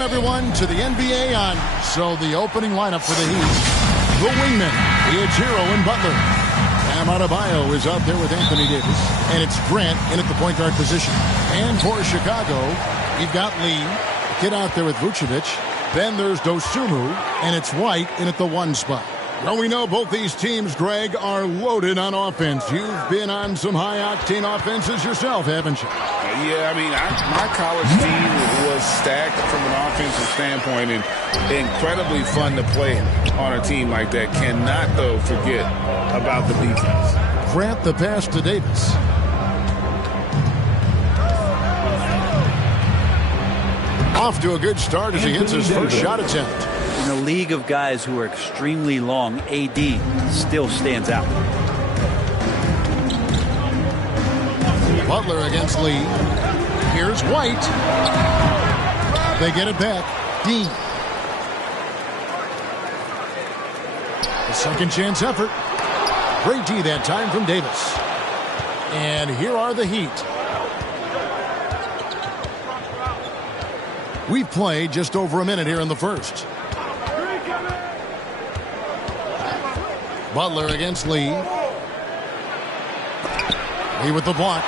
Everyone to the NBA on. So the opening lineup for the Heat. The wingman, it's Hero and Butler. Bam Adebayo is out there with Anthony Davis. And it's Grant in at the point guard position. And for Chicago, you've got Lee. Get out there with Vucevic. Then there's Dosunmu. And it's White in at the 1 spot. Well, we know both these teams, Greg, are loaded on offense. You've been on some high-octane offenses yourself, haven't you? Yeah, I mean, my college team was stacked from an offensive standpoint and incredibly fun to play on a team like that. Cannot, though, forget about the defense. Grant the pass to Davis. Off to a good start as he hits his first shot attempt. In a league of guys who are extremely long, AD still stands out. Butler against Lee. Here's White. They get it back. Dean. A second chance effort. Great D that time from Davis. And here are the Heat. We've played just over a minute here in the first. Butler against Lee. Lee with the block.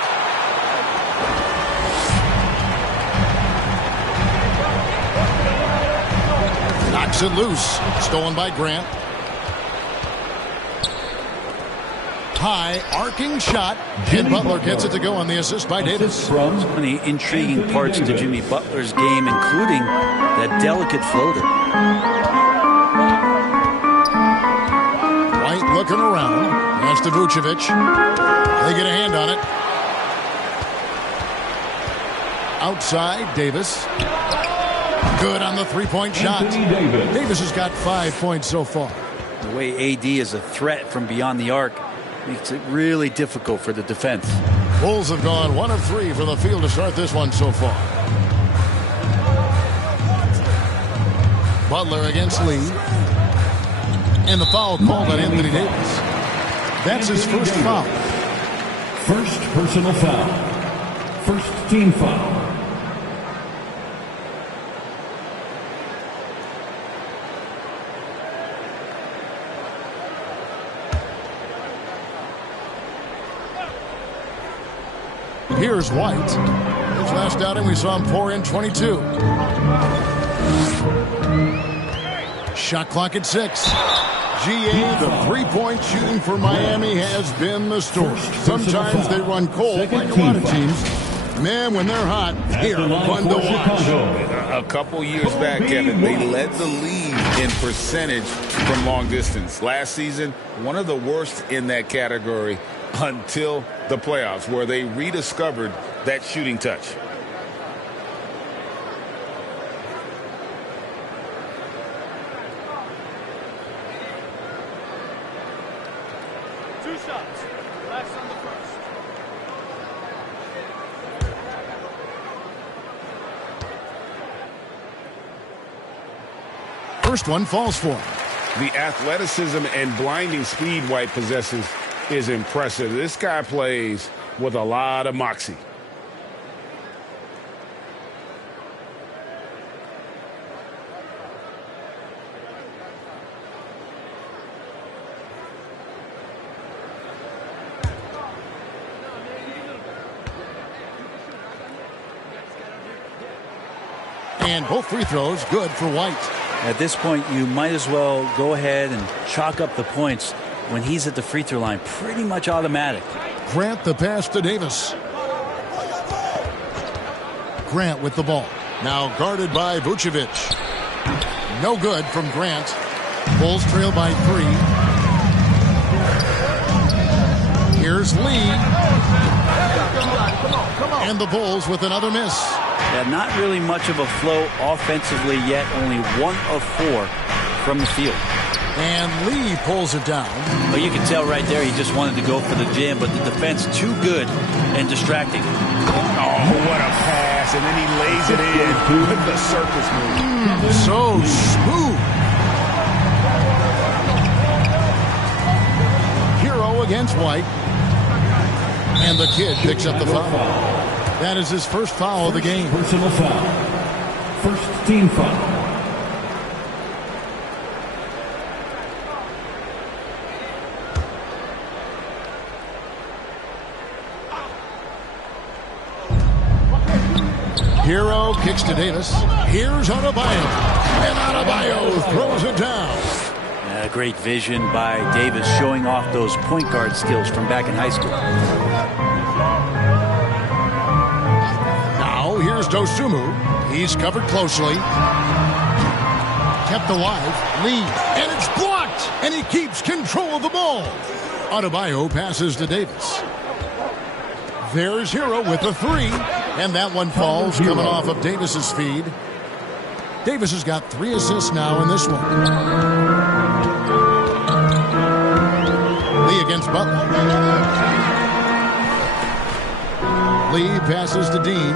Knocks it loose. Stolen by Grant. High arcing shot. And Butler gets it to go on the assist by Davis. So many intriguing parts to Jimmy Butler's game, including that delicate floater. Looking around. Pass to Vucevic. They get a hand on it. Outside, Davis. Good on the three-point shot. Davis has got 5 points so far. The way AD is a threat from beyond the arc makes it really difficult for the defense. Bulls have gone 1 of 3 from the field to start this one so far. Butler against Lee. And the foul called on Anthony Davis. That's his first foul. First personal foul. First team foul. Here's White. His last outing, we saw him pour in 22. Shot clock at 6. GA, the three-point shooting for Miami has been the story. Sometimes they run cold like a lot of teams. Man, when they're hot, they're fun to watch. A couple years back, Kevin, they led the league in percentage from long distance. Last season, one of the worst in that category until the playoffs, where they rediscovered that shooting touch. First one falls for him. The athleticism and blinding speed White possesses is impressive. This guy plays with a lot of moxie. And both free throws good for White. At this point, you might as well go ahead and chalk up the points when he's at the free throw line. Pretty much automatic. Grant the pass to Davis. Grant with the ball. Now guarded by Vucevic. No good from Grant. Bulls trail by 3. Here's Lee. And the Bulls with another miss. Yeah, not really much of a flow offensively yet. Only 1 of 4 from the field. And Lee pulls it down. Well, you can tell right there he just wanted to go for the jam, but the defense too good and distracting. Oh, what a pass. And then he lays it in with the circus move. So smooth. Hero against White. And the kid picks up the foul. That is his first foul of the game. Personal foul. First team foul. Hero kicks to Davis. Here's Adebayo. And Adebayo throws it down. Great vision by Davis, showing off those point guard skills from back in high school. Now here's Dosunmu. He's covered closely. Kept alive. Lead. And it's blocked. And he keeps control of the ball. Adebayo passes to Davis. There's Hero with the three. And that one falls coming off of Davis's feed. Davis has got 3 assists now in this one. Lee against Butler. Lee passes to Dean.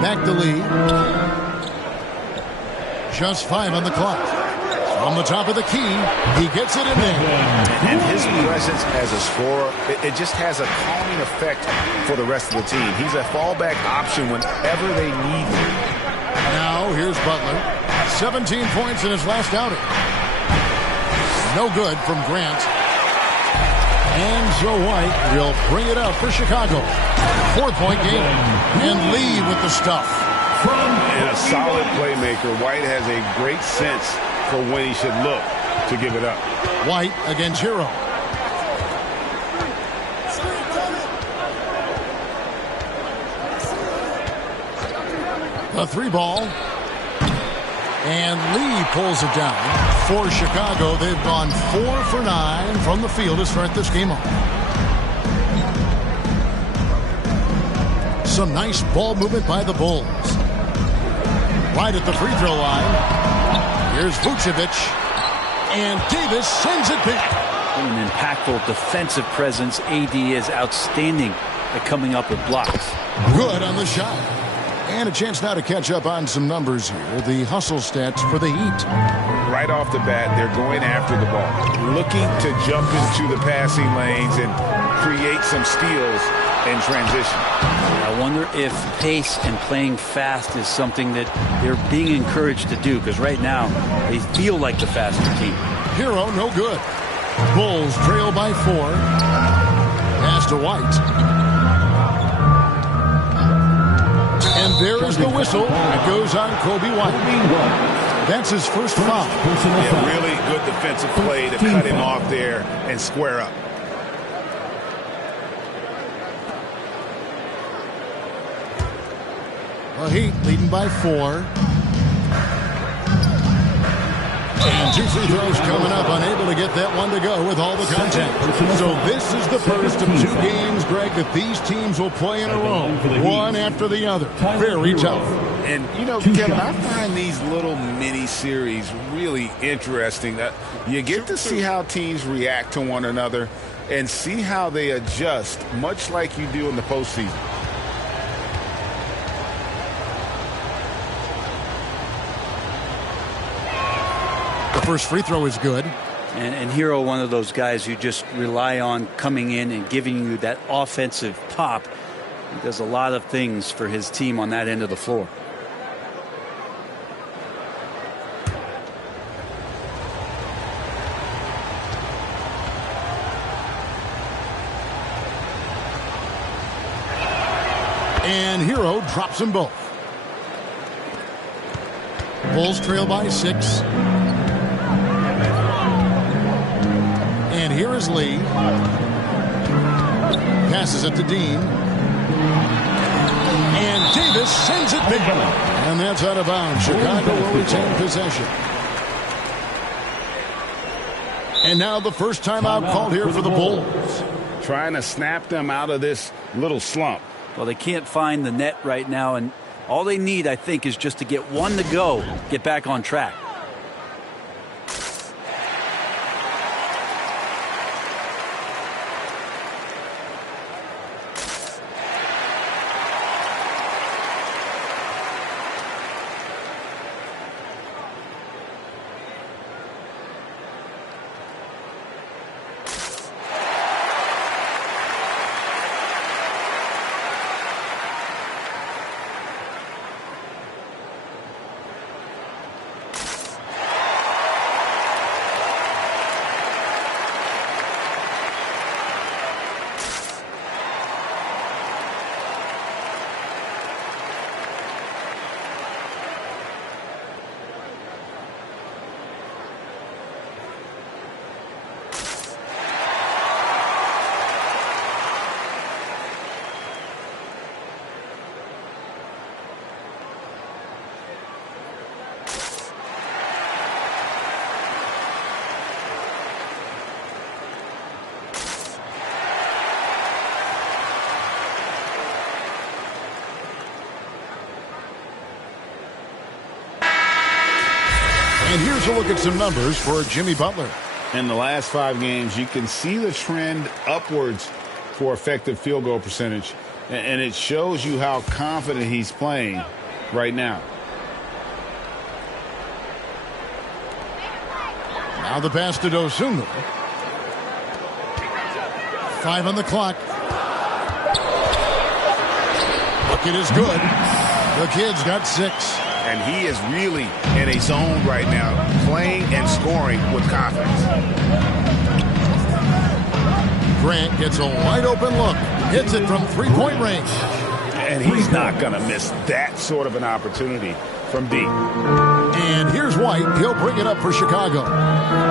Back to Lee. Just 5 on the clock. From the top of the key, he gets it in there. And his presence as a scorer, it just has a calming effect for the rest of the team. He's a fallback option whenever they need him. Now, here's Butler. 17 points in his last outing. No good from Grant. And so White will bring it up for Chicago. 4-point game. And Lee with the stuff. And a solid playmaker, White has a great sense for when he should look to give it up. White against Hero. A 3-ball. And Lee pulls it down. For Chicago, they've gone 4 for 9 from the field to start this game off. Some nice ball movement by the Bulls. Right at the free throw line. Here's Vucevic, and Davis sends it back. What an impactful defensive presence. AD is outstanding at coming up with blocks. Good on the shot. And a chance now to catch up on some numbers here. The hustle stats for the Heat. Right off the bat, they're going after the ball, looking to jump into the passing lanes and create some steals in transition. I wonder if pace and playing fast is something that they're being encouraged to do, because right now they feel like the faster team. Hero, no good. Bulls trail by 4. Pass to White. And there is the whistle. It goes on Kobe White. That's his first foul. Yeah, really good defensive play to cut him off there and square up. The Heat leading by 4. And 2 free throws coming up. Unable to get that one to go with all the contact. So this is the first of 2 games, Greg, that these teams will play in a row. One after the other. Very tough. And, you know, Kevin, I find these little mini-series really interesting. That you get to see how teams react to one another and see how they adjust, much like you do in the postseason. The first free throw is good. And Hero, one of those guys you just rely on coming in and giving you that offensive pop. He does a lot of things for his team on that end of the floor. And Hero drops them both. Bulls trail by 6. And here is Lee. Passes it to Dean. And Davis sends it back. And that's out of bounds. Chicago will retain possession. And now the first timeout called here for the Bulls. Trying to snap them out of this little slump. Well, they can't find the net right now, and all they need, I think, is just to get one to go, get back on track. And here's a look at some numbers for Jimmy Butler. In the last 5 games, you can see the trend upwards for effective field goal percentage. And it shows you how confident he's playing right now. Now the pass to Dosunmu. 5 on the clock. Bucket is good. The kid's got 6. And he is really in a zone right now, playing and scoring with confidence. Grant gets a wide open look. Hits it from 3-point range. And he's not going to miss that sort of an opportunity from deep. And here's White. He'll bring it up for Chicago.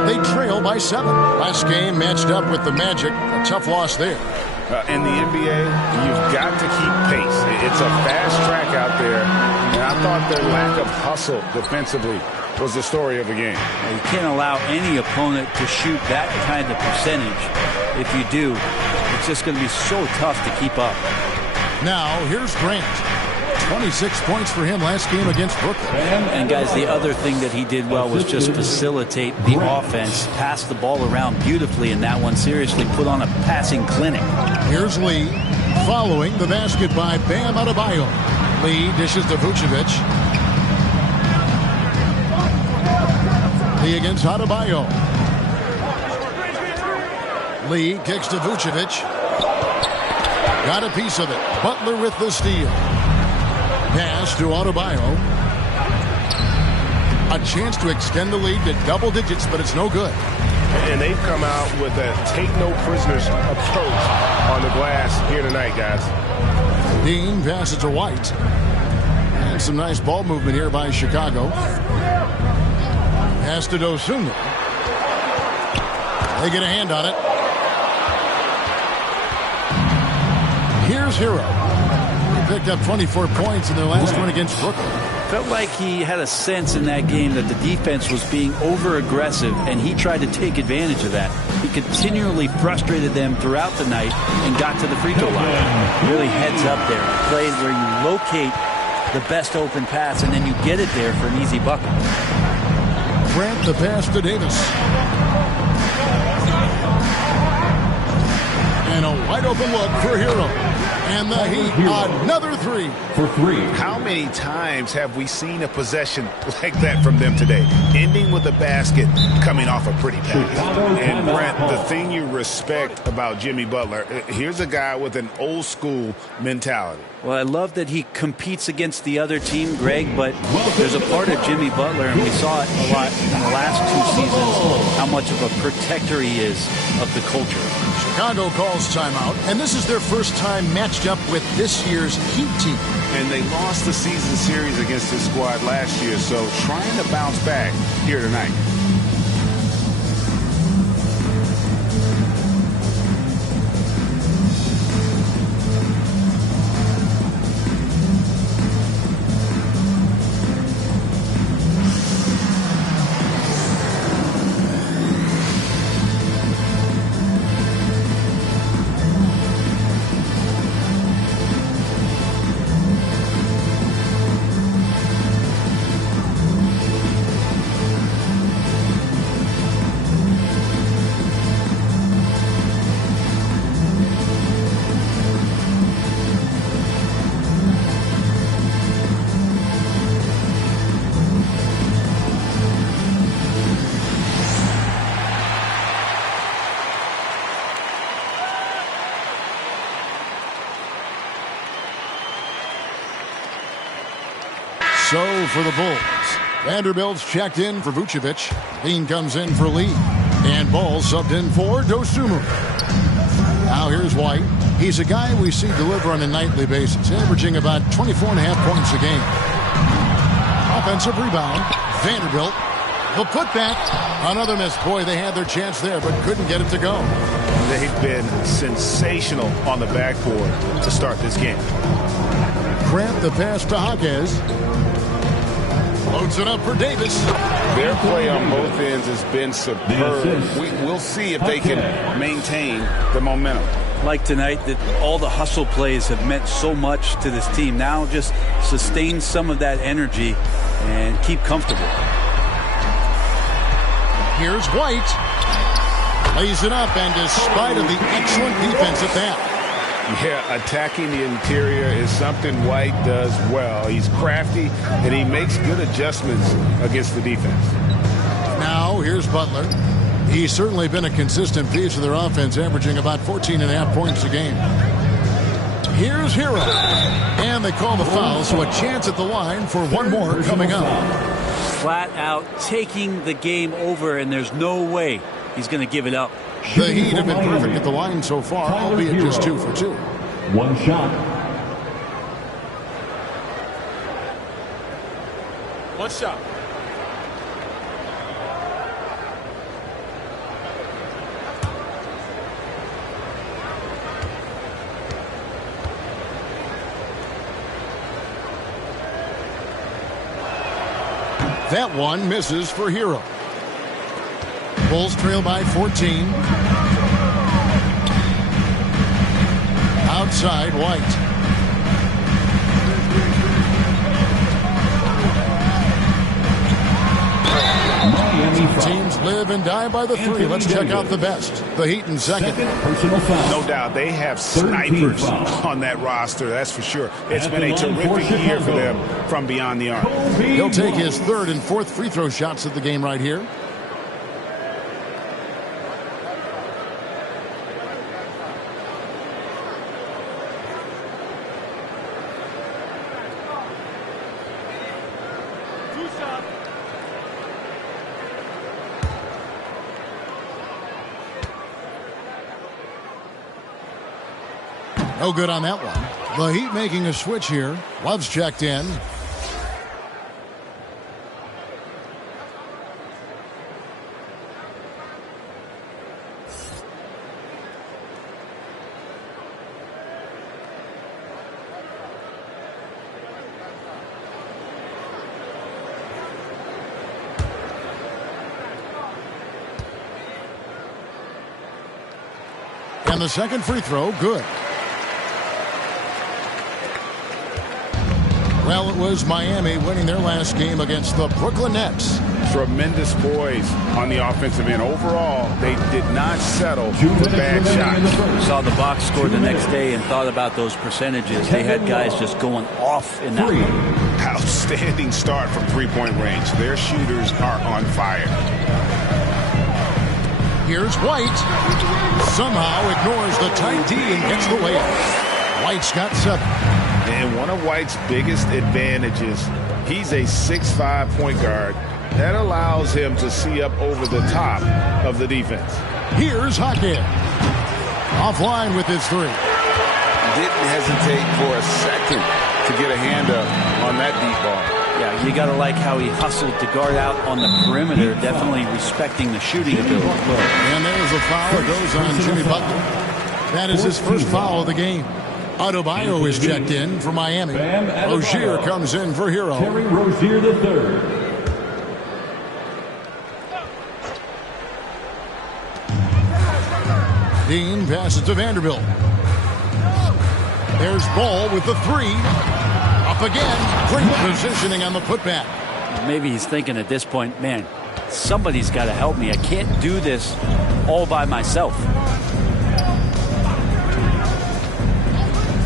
They trail by 7. Last game matched up with the Magic. A tough loss there. In the NBA, you've got to keep pace. It's a fast track out there, and I thought their lack of hustle defensively was the story of the game. You can't allow any opponent to shoot that kind of percentage. If you do, it's just going to be so tough to keep up. Now, here's Grant. 26 points for him last game against Brooklyn. And guys, the other thing that he did well was just facilitate the offense, pass the ball around beautifully in that one. Seriously, put on a passing clinic. Here's Lee following the basket by Bam Adebayo. Lee dishes to Vucevic. Lee against Adebayo. Lee kicks to Vucevic. Got a piece of it. Butler with the steal. Pass to Adebayo. A chance to extend the lead to double digits, but it's no good. And they've come out with a take-no-prisoners approach on the glass here tonight, guys. Dean passes to White. And some nice ball movement here by Chicago. Pass to Dosunmu. They get a hand on it. Here's Hero. Picked up 24 points in their last one against Brooklyn. Felt like he had a sense in that game that the defense was being over-aggressive, and he tried to take advantage of that. He continually frustrated them throughout the night and got to the free throw line. Really heads up there. Played where you locate the best open pass, and then you get it there for an easy bucket. Grant the pass to Davis. And a wide open look for Hero. And the Heat, another 3. For 3. How many times have we seen a possession like that from them today? Ending with a basket, coming off a pretty pass. And Brent, the thing you respect about Jimmy Butler, here's a guy with an old school mentality. Well, I love that he competes against the other team, Greg, but there's a part of Jimmy Butler, and we saw it a lot in the last 2 seasons, how much of a protector he is of the culture. Chicago calls timeout, and this is their first time matched up with this year's Heat team. And they lost the season series against this squad last year, so trying to bounce back here tonight. So for the Bulls, Vanderbilt's checked in for Vucevic. Dean comes in for Lee. And Ball subbed in for Dosunmu. Now here's White. He's a guy we see deliver on a nightly basis, averaging about 24.5 points a game. Offensive rebound. Vanderbilt. He'll put back. Another miss. Boy, they had their chance there, but couldn't get it to go. They've been sensational on the backboard to start this game. Grant the pass to Hawkes. Loads it up for Davis. Their play on both ends has been superb. We'll see if they can maintain the momentum. Like tonight, that all the hustle plays have meant so much to this team. Now just sustain some of that energy and keep comfortable. Here's White. Lays it up, and despite of the excellent defense at that. Yeah, attacking the interior is something White does well. He's crafty, and he makes good adjustments against the defense. Now, here's Butler. He's certainly been a consistent piece of their offense, averaging about 14.5 points a game. Here's Hero. And they call the foul, so a chance at the line for one more coming up. Flat out taking the game over, and there's no way he's going to give it up. The Heat have been perfect at the line so far, albeit just 2 for 2. One shot. One shot. That one misses for Hero. Bulls trail by 14. Outside, White. Teams live and die by the 3. Let's check out the best. The Heat in second. Personal foul. No doubt they have snipers on that roster, that's for sure. It's been a terrific year for them from beyond the arc. He'll take his 3rd and 4th free throw shots of the game right here. No good on that one. The Heat making a switch here. Love's checked in. And the second free throw, good. Well, it was Miami winning their last game against the Brooklyn Nets. Tremendous poise on the offensive end. Overall, they did not settle for bad shots. Saw the box score the next day and thought about those percentages. They had guys just going off in that one. Outstanding start from three-point range. Their shooters are on fire. Here's White. Somehow ignores the tight D and gets the layup. White's got 7. And one of White's biggest advantages, he's a 6'5" point guard. That allows him to see up over the top of the defense. Here's Hackett. Offline with his 3. Didn't hesitate for a second to get a hand up on that deep ball. Yeah, you got to like how he hustled to guard out on the perimeter, definitely respecting the shooting ability. And there's a foul. It goes on Jimmy Butler. That is his first foul of the game. Adebayo is checked in for Miami. Rozier comes in for Hero. Terry Rozier III. Dean passes to Vanderbilt. There's Ball with the 3. Up again. Great positioning on the putback. Maybe he's thinking at this point, man, somebody's got to help me. I can't do this all by myself.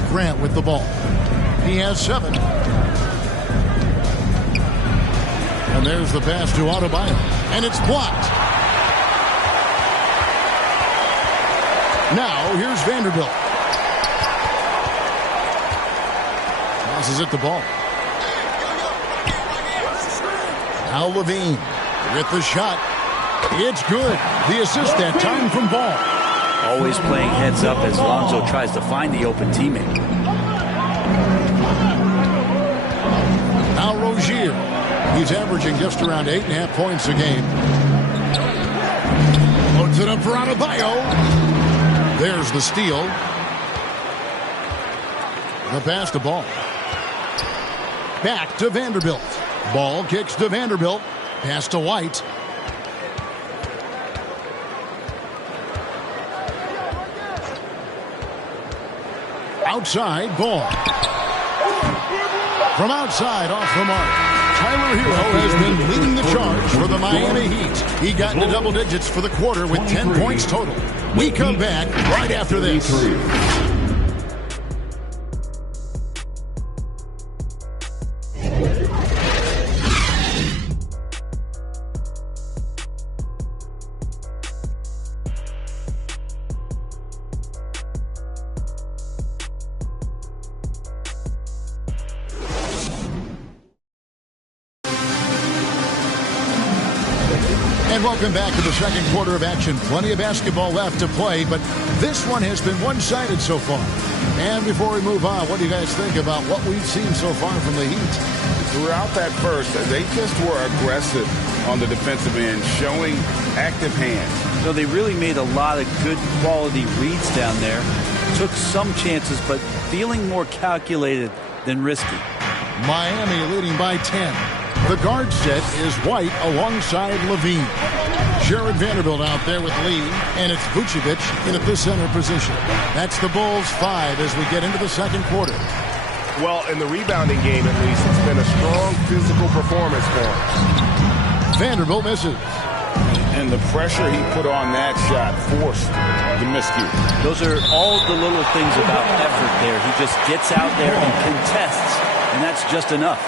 Grant with the ball. He has 7. And there's the pass to Adebayo. And it's blocked. Now here's Vanderbilt. Passes it to Ball. Now Levine with the shot. It's good. The assist that time from Ball. Always playing heads up as Lonzo tries to find the open teammate. Now Rozier. He's averaging just around 8.5 points a game. Loads it up for Adebayo. There's the steal. The pass to Ball. Back to Vanderbilt. Ball kicks to Vanderbilt. Pass to White. Outside, Ball. From outside, off the mark. Tyler Hero has been leading the charge for the Miami Heat. He got into double digits for the quarter with 10 points total. We come back right after this. And welcome back to the second quarter of action. Plenty of basketball left to play, but this one has been one-sided so far. And before we move on, what do you guys think about what we've seen so far from the Heat? Throughout that first, they just were aggressive on the defensive end, showing active hands. So they really made a lot of good quality reads down there. Took some chances, but feeling more calculated than risky. Miami leading by 10. The guard set is White alongside Levine. Jared Vanderbilt out there with Lee, and it's Vucevic in at the center position. That's the Bulls 5 as we get into the second quarter. Well, in the rebounding game, at least, it's been a strong physical performance for him. Vanderbilt misses. And the pressure he put on that shot forced the miscue. Those are all the little things about effort there. He just gets out there and contests, and that's just enough.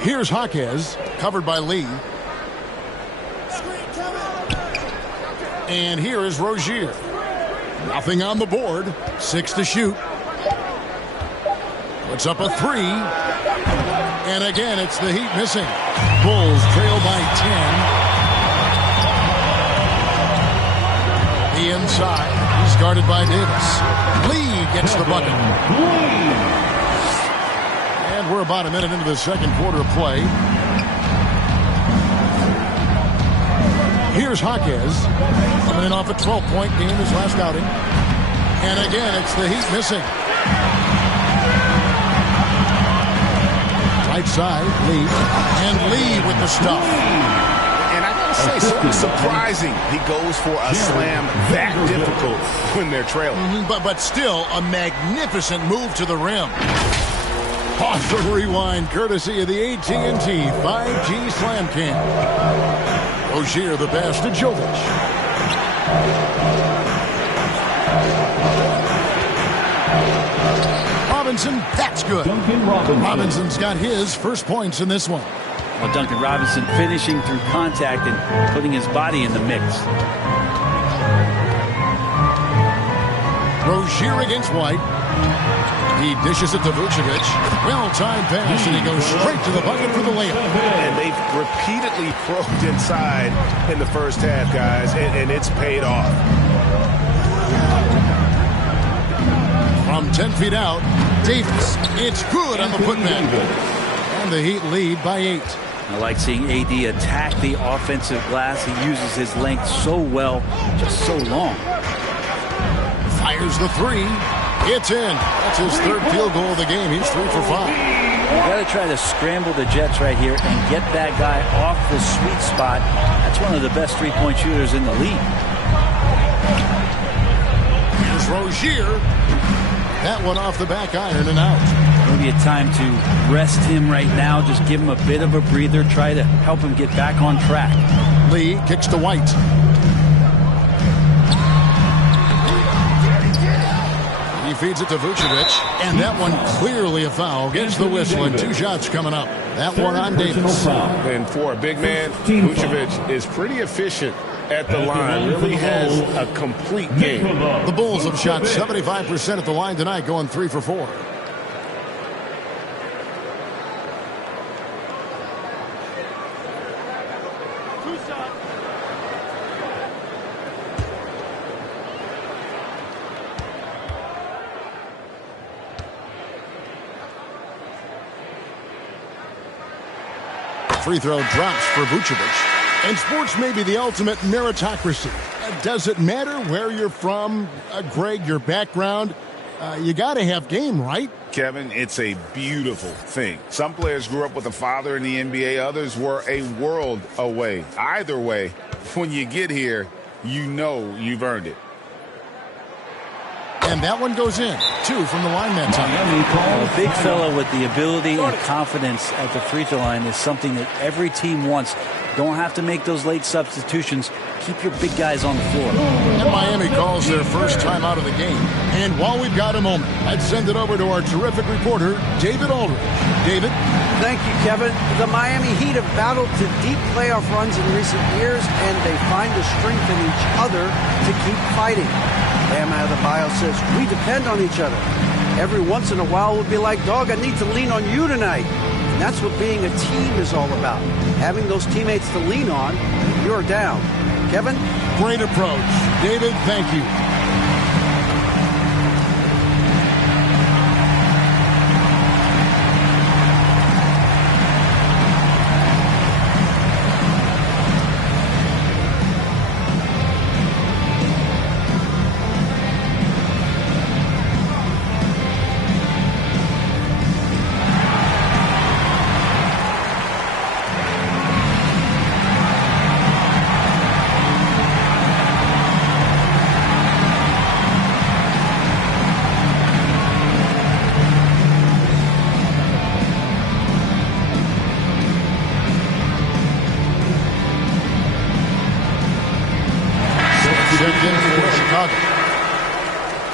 Here's Jaquez, covered by Lee. And here is Rozier. Nothing on the board. 6 to shoot. Puts up a 3. And again, it's the Heat missing. Bulls trail by 10. The inside. He's guarded by Davis. Lee gets the bucket. And we're about a minute into the second quarter of play. Here's Jaquez, coming in off a 12-point game his last outing. And again, it's the Heat missing. Right side, Lee. And Lee with the stuff. And I gotta say, sort of surprising he goes for a slam that difficult when they're trailing. But still, a magnificent move to the rim. Awesome rewind, courtesy of the AT&T 5G Slam Cam. Rozier the pass to Jovic. Robinson, that's good. Robinson's got his first points in this one. Well, Duncan Robinson finishing through contact and putting his body in the mix. Rozier against White. He dishes it to Vucevic. Well-timed pass, and he goes straight to the bucket for the layup. And they've repeatedly probed inside in the first half, guys, and it's paid off. From 10 feet out, Davis. It's good on the putback. And the Heat lead by 8. I like seeing AD attack the offensive glass. He uses his length so well, just so long. Fires the 3. It's in. That's his third field goal of the game. He's 3 for 5. You got to try to scramble the Jets right here and get that guy off the sweet spot. That's one of the best three-point shooters in the league. Here's Rozier. That one off the back iron and out. Maybe a time to rest him right now. Just give him a bit of a breather. Try to help him get back on track. Lee kicks to White. He feeds it to Vucevic, and that one clearly a foul. Gets the whistle, and 2 shots coming up. That one on Davis. And for a big man, Vucevic is pretty efficient at the line. Really has a complete game. The Bulls have shot 75% at the line tonight, going 3 for 4. Free throw drops for Vucevic. And sports may be the ultimate meritocracy. Does it matter where you're from, Greg, your background? you got to have game, right? Kevin, it's a beautiful thing. Some players grew up with a father in the NBA. Others were a world away. Either way, when you get here, you know you've earned it. And that one goes in. 2 from the line that time. A big fella with the ability and confidence at the free throw line is something that every team wants. Don't have to make those late substitutions. Keep your big guys on the floor. And Miami calls their first time out of the game. And while we've got a moment, let's send it over to our terrific reporter, David Aldridge. David? Thank you, Kevin. The Miami Heat have battled to deep playoff runs in recent years, and they find the strength in each other to keep fighting. Bam Adebayo says, we depend on each other. Every once in a while we'll be like, dog, I need to lean on you tonight. And that's what being a team is all about. Having those teammates to lean on when you're down. Kevin? Great approach. David, thank you.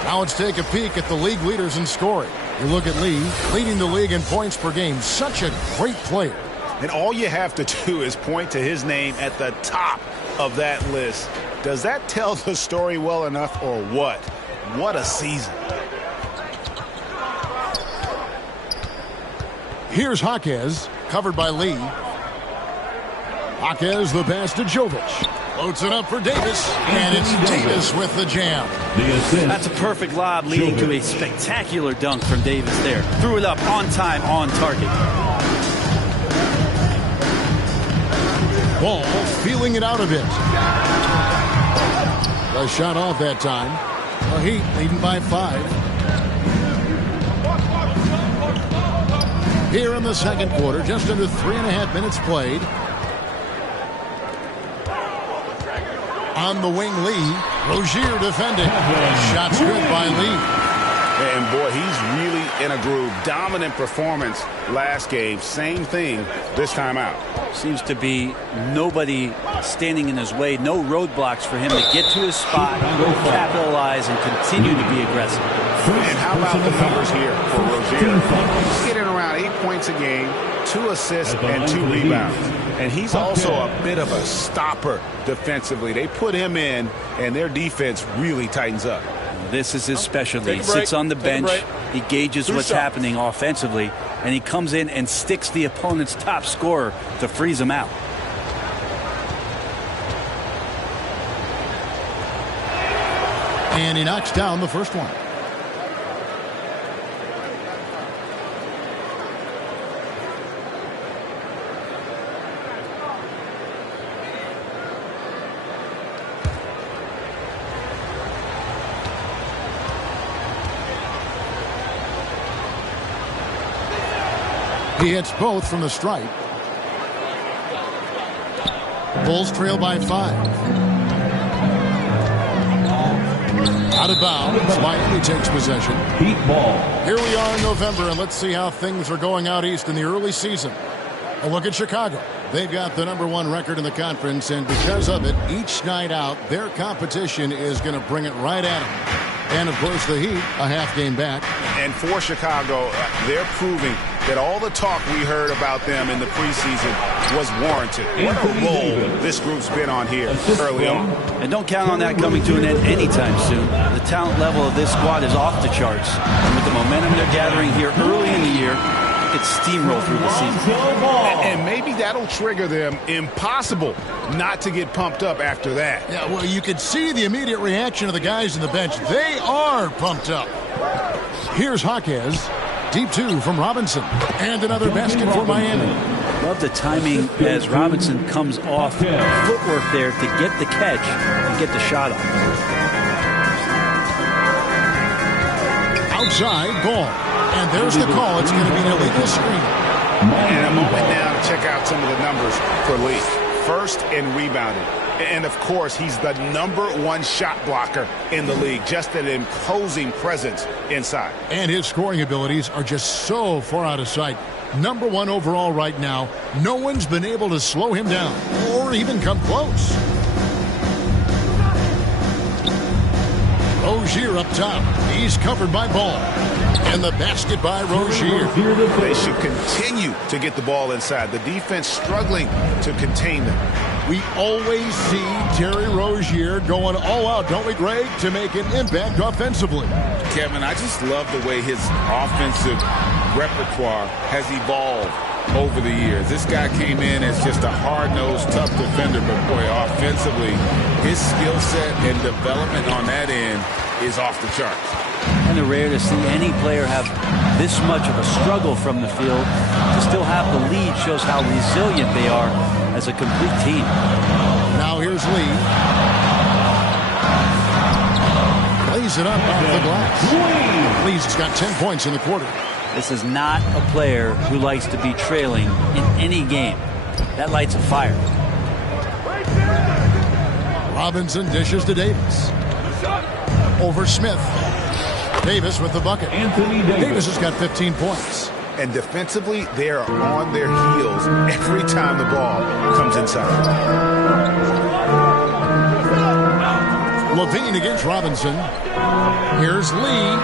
Now let's take a peek at the league leaders in scoring. You look at Lee, leading the league in points per game. Such a great player. And all you have to do is point to his name at the top of that list. Does that tell the story well enough or what? What a season. Here's Jaquez, covered by Lee. Jaquez, the pass to Jovic. Floats it up for Davis, and it's Davis with the jam. That's a perfect lob leading to a spectacular dunk from Davis there. Threw it up on time, on target. Ball feeling it out a bit. The shot off that time. The Heat leading by 5. Here in the second quarter, just under 3.5 minutes played. On the wing, Lee. Rozier defending. Shots good by Lee. And boy, he's really in a groove. Dominant performance last game. Same thing this time out. Seems to be nobody standing in his way. No roadblocks for him to get to his spot, capitalize, and continue to be aggressive. And how about the numbers here for Rozier? He's getting around 8 points a game, 2 assists, and 2 rebounds. And he's also a bit of a stopper defensively. They put him in, and their defense really tightens up. This is his specialty. He sits on the bench. He gauges what's happening offensively, and he comes in and sticks the opponent's top scorer to freeze him out. And he knocks down the first one. He hits both from the stripe. Bulls trail by 5. Out of bounds. Miami takes possession. Heat ball. Here we are in November, and let's see how things are going out east in the early season. A look at Chicago. They've got the #1 record in the conference, and because of it, each night out, their competition is going to bring it right at them. And, of course, the Heat, a half game back. And for Chicago, they're proving that all the talk we heard about them in the preseason was warranted. What a role this group's been on here early on. And don't count on that coming to an end anytime soon. The talent level of this squad is off the charts. And with the momentum they're gathering here early in the year, it steamroll through the season. And maybe that'll trigger them. Impossible not to get pumped up after that. Yeah, well, you could see the immediate reaction of the guys on the bench. They are pumped up. Here's Jaquez. Deep 2 from Robinson. And another basket for Miami. Love the timing as Robinson comes off footwork there to get the catch and get the shot off. inside, ball. And there's the call. It's going to be an illegal screen. And a moment now to check out some of the numbers for Lee. First in rebounding. And, of course, he's the #1 shot blocker in the league. Just an imposing presence inside. And his scoring abilities are just so far out of sight. #1 overall right now. No one's been able to slow him down or even come close. Rozier up top. He's covered by Ball. And the basket by Rozier. They should continue to get the ball inside. The defense struggling to contain them. We always see Terry Rozier going all out, don't we, Greg, to make an impact offensively. Kevin, I just love the way his offensive repertoire has evolved over the years. This guy came in as just a hard-nosed, tough defender, but boy, offensively, his skill set and development on that end is off the charts. Kind of rare to see any player have this much of a struggle from the field. To still have the lead shows how resilient they are as a complete team. Now here's Lee. Lays it up off the glass. Lee's got 10 points in the quarter. This is not a player who likes to be trailing in any game. That lights a fire. Robinson dishes to Davis. Over Smith. Davis with the bucket. Anthony Davis has got 15 points. And defensively, they are on their heels every time the ball comes inside. Levine against Robinson. Here's Lee.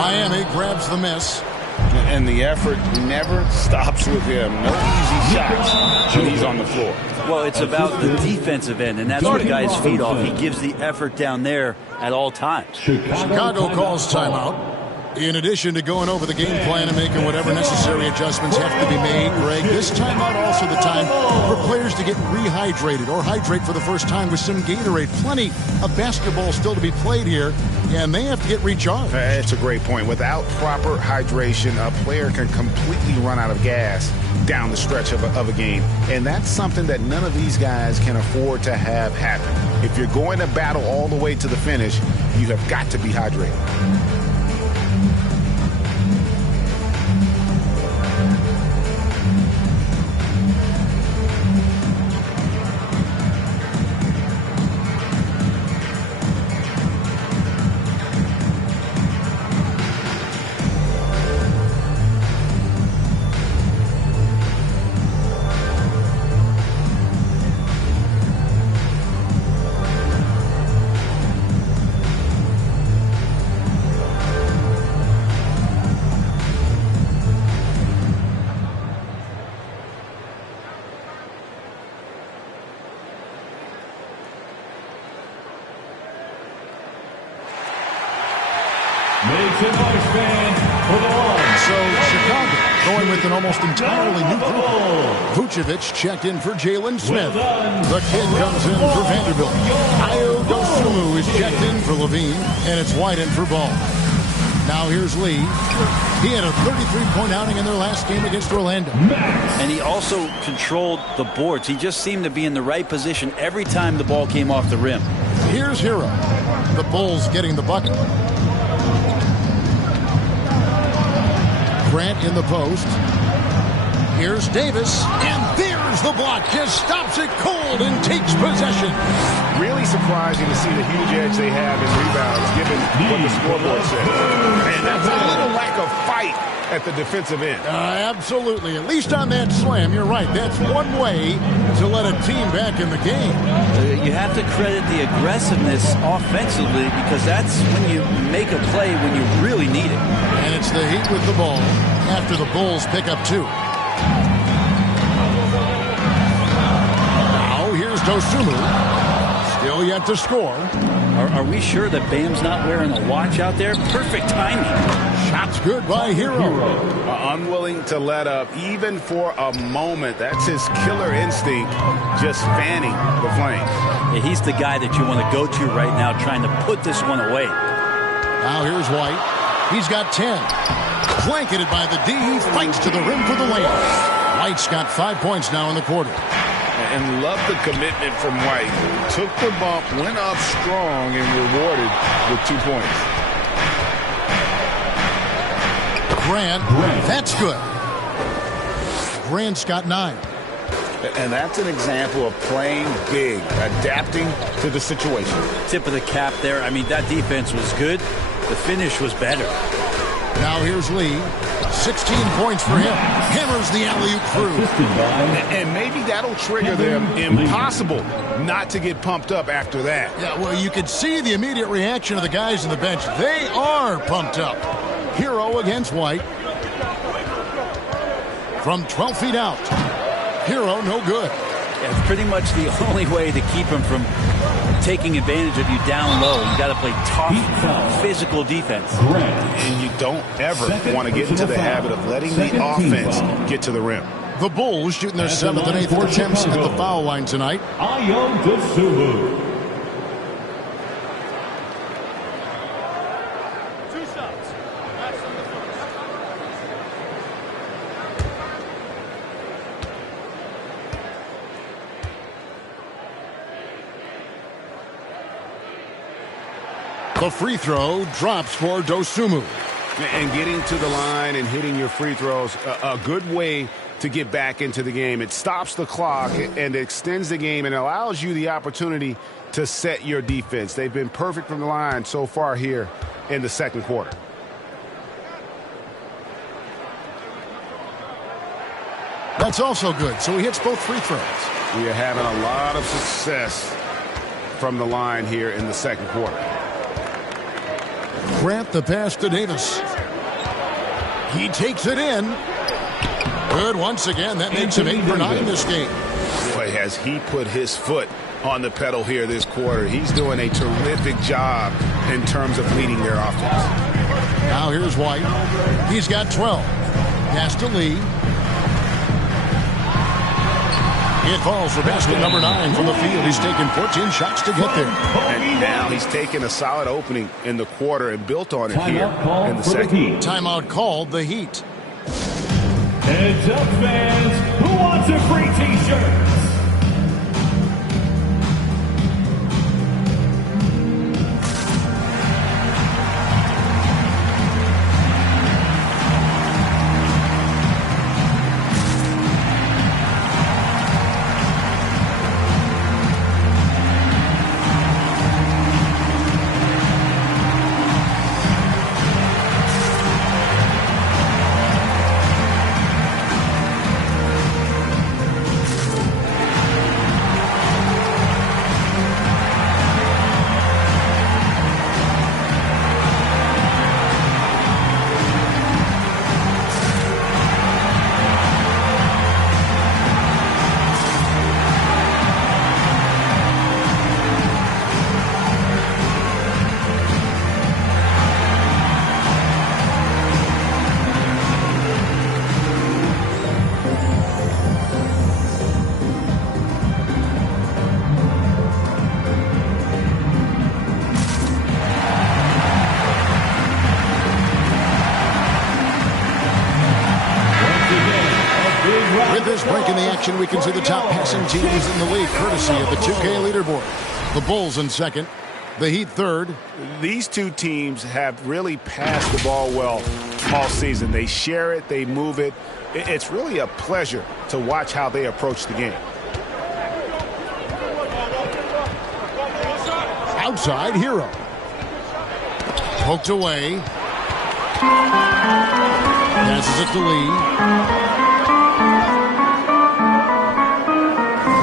Miami grabs the miss. And the effort never stops with him. No easy shots when he's on the floor. Well, it's about the defensive end, and that's what guys feed off. He gives the effort down there at all times. Chicago calls timeout. In addition to going over the game plan and making whatever necessary adjustments have to be made, Greg, this timeout also the time for players to get rehydrated or hydrate for the first time with some Gatorade. Plenty of basketball still to be played here, and they have to get recharged. That's a great point. Without proper hydration, a player can completely run out of gas down the stretch of a game. And that's something that none of these guys can afford to have happen. If you're going to battle all the way to the finish, you have got to be hydrated. So Chicago going with an almost entirely new group. Vucevic checked in for Jalen Smith. The kid comes in for Vanderbilt. Ayo Dosunmu is checked in for Levine, and it's White in for Ball. Now here's Lee. He had a 33-point outing in their last game against Orlando. And he also controlled the boards. He just seemed to be in the right position every time the ball came off the rim. Here's Hero. The Bulls getting the bucket. Grant in the post. Here's Davis, and there's the block. Just stops it cold and takes possession. Really surprising to see the huge edge they have in rebounds, given what the scoreboard says. And that's a little lack of fight at the defensive end. Absolutely. At least on that slam, you're right. That's one way to let a team back in the game. You have to credit the aggressiveness offensively, because that's when you make a play when you really need it. And it's the Heat with the ball after the Bulls pick up 2. Now here's Dosunmu. Still yet to score. Are we sure that Bam's not wearing a watch out there? Perfect timing. Shot's good by Hero. Unwilling to let up even for a moment. That's his killer instinct, just fanning the flames. Yeah, he's the guy that you want to go to right now, trying to put this one away. Now here's White. He's got 10. Blanketed by the D. He fights to the rim for the layup. White's got 5 points now in the quarter. And love the commitment from White. Took the bump, went up strong, and rewarded with 2 points. Grant. That's good. Grant's got 9. And that's an example of playing big, adapting to the situation. Tip of the cap there. I mean, that defense was good. The finish was better. Now here's Lee. 16 points for him. Hammers the alley-oop through. And maybe that'll trigger them. Impossible not to get pumped up after that. Yeah, well, you could see the immediate reaction of the guys on the bench. They are pumped up. Hero against White. From 12 feet out. Hero, no good. Yeah, it's pretty much the only way to keep him from taking advantage of you down low. You got to play tough, physical defense. And you don't ever want to get into the habit of letting the offense get to the rim. The Bulls shooting their 7th and 8th attempts at the foul line tonight. Ayo Dosunmu. The free throw drops for Dosunmu. And getting to the line and hitting your free throws, a good way to get back into the game. It stops the clock and extends the game and allows you the opportunity to set your defense. They've been perfect from the line so far here in the second quarter. That's also good. So he hits both free throws. We are having a lot of success from the line here in the second quarter. Grant the pass to Davis. He takes it in. Good once again. That makes him 8 for 9 this game. Boy, has he put his foot on the pedal here this quarter. He's doing a terrific job in terms of leading their offense. Now here's White. He's got 12. Pass to Lee. It falls for basket number 9 from the field. He's taken 14 shots to get there. And now he's taken a solid opening in the quarter and built on it here in the second. Timeout called, the Heat. Heads up, fans. Who wants a free T-shirt? With this break in the action, we can see the top passing teams in the league, courtesy of the 2K leaderboard. The Bulls in second, the Heat third. These two teams have really passed the ball well all season. They share it, they move it. It's really a pleasure to watch how they approach the game. Outside, Hero. Poked away. Passes it to Lee.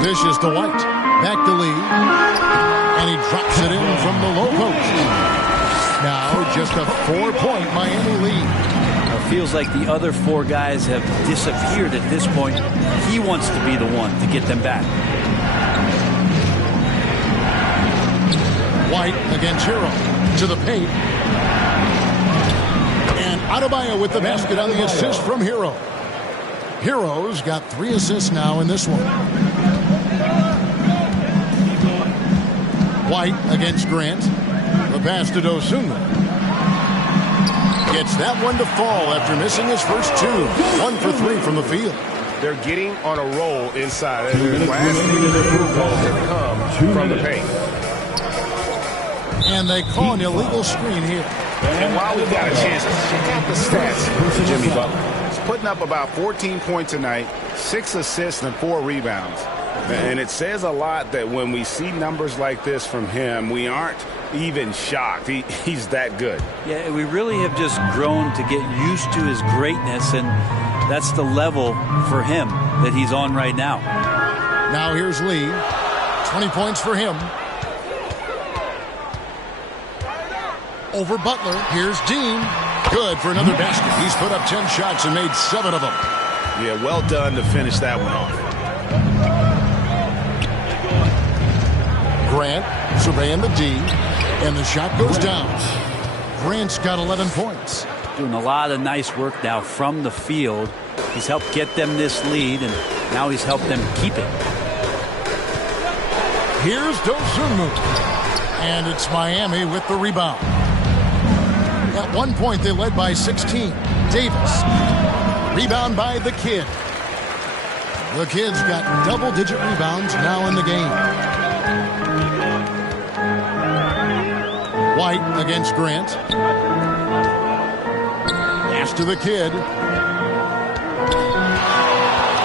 Dishes to White. Back to Lee. And he drops it in from the low post. Now just a 4-point Miami lead. It feels like the other 4 guys have disappeared at this point. He wants to be the one to get them back. White against Hero. To the paint. And Adebayo with the basket on the assist from Hero. Hero's got 3 assists now in this one. White against Grant. The pass to Dosunmu. Gets that one to fall after missing his first 2. 1 for 3 from the field. They're getting on a roll inside. Their last field goals have come from the paint. And they call an illegal screen here. And while we've got a chance, check out the stats for Jimmy Butler. He's putting up about 14 points tonight, 6 assists and 4 rebounds. And it says a lot that when we see numbers like this from him, we aren't even shocked. He's that good. Yeah, we really have just grown to get used to his greatness, and that's the level for him that he's on right now. Now here's Lee. 20 points for him. Over Butler. Here's Dean. Good for another basket. He's put up 10 shots and made 7 of them. Yeah, well done to finish that one off. Grant surveying the D, and the shot goes down. Grant's got 11 points. Doing a lot of nice work now from the field. He's helped get them this lead, and now he's helped them keep it. Here's Dosunmu, and it's Miami with the rebound. At one point, they led by 16. Davis. Rebound by the Kid. The Kid's got double-digit rebounds now in the game. White against Grant. Pass to the Kid.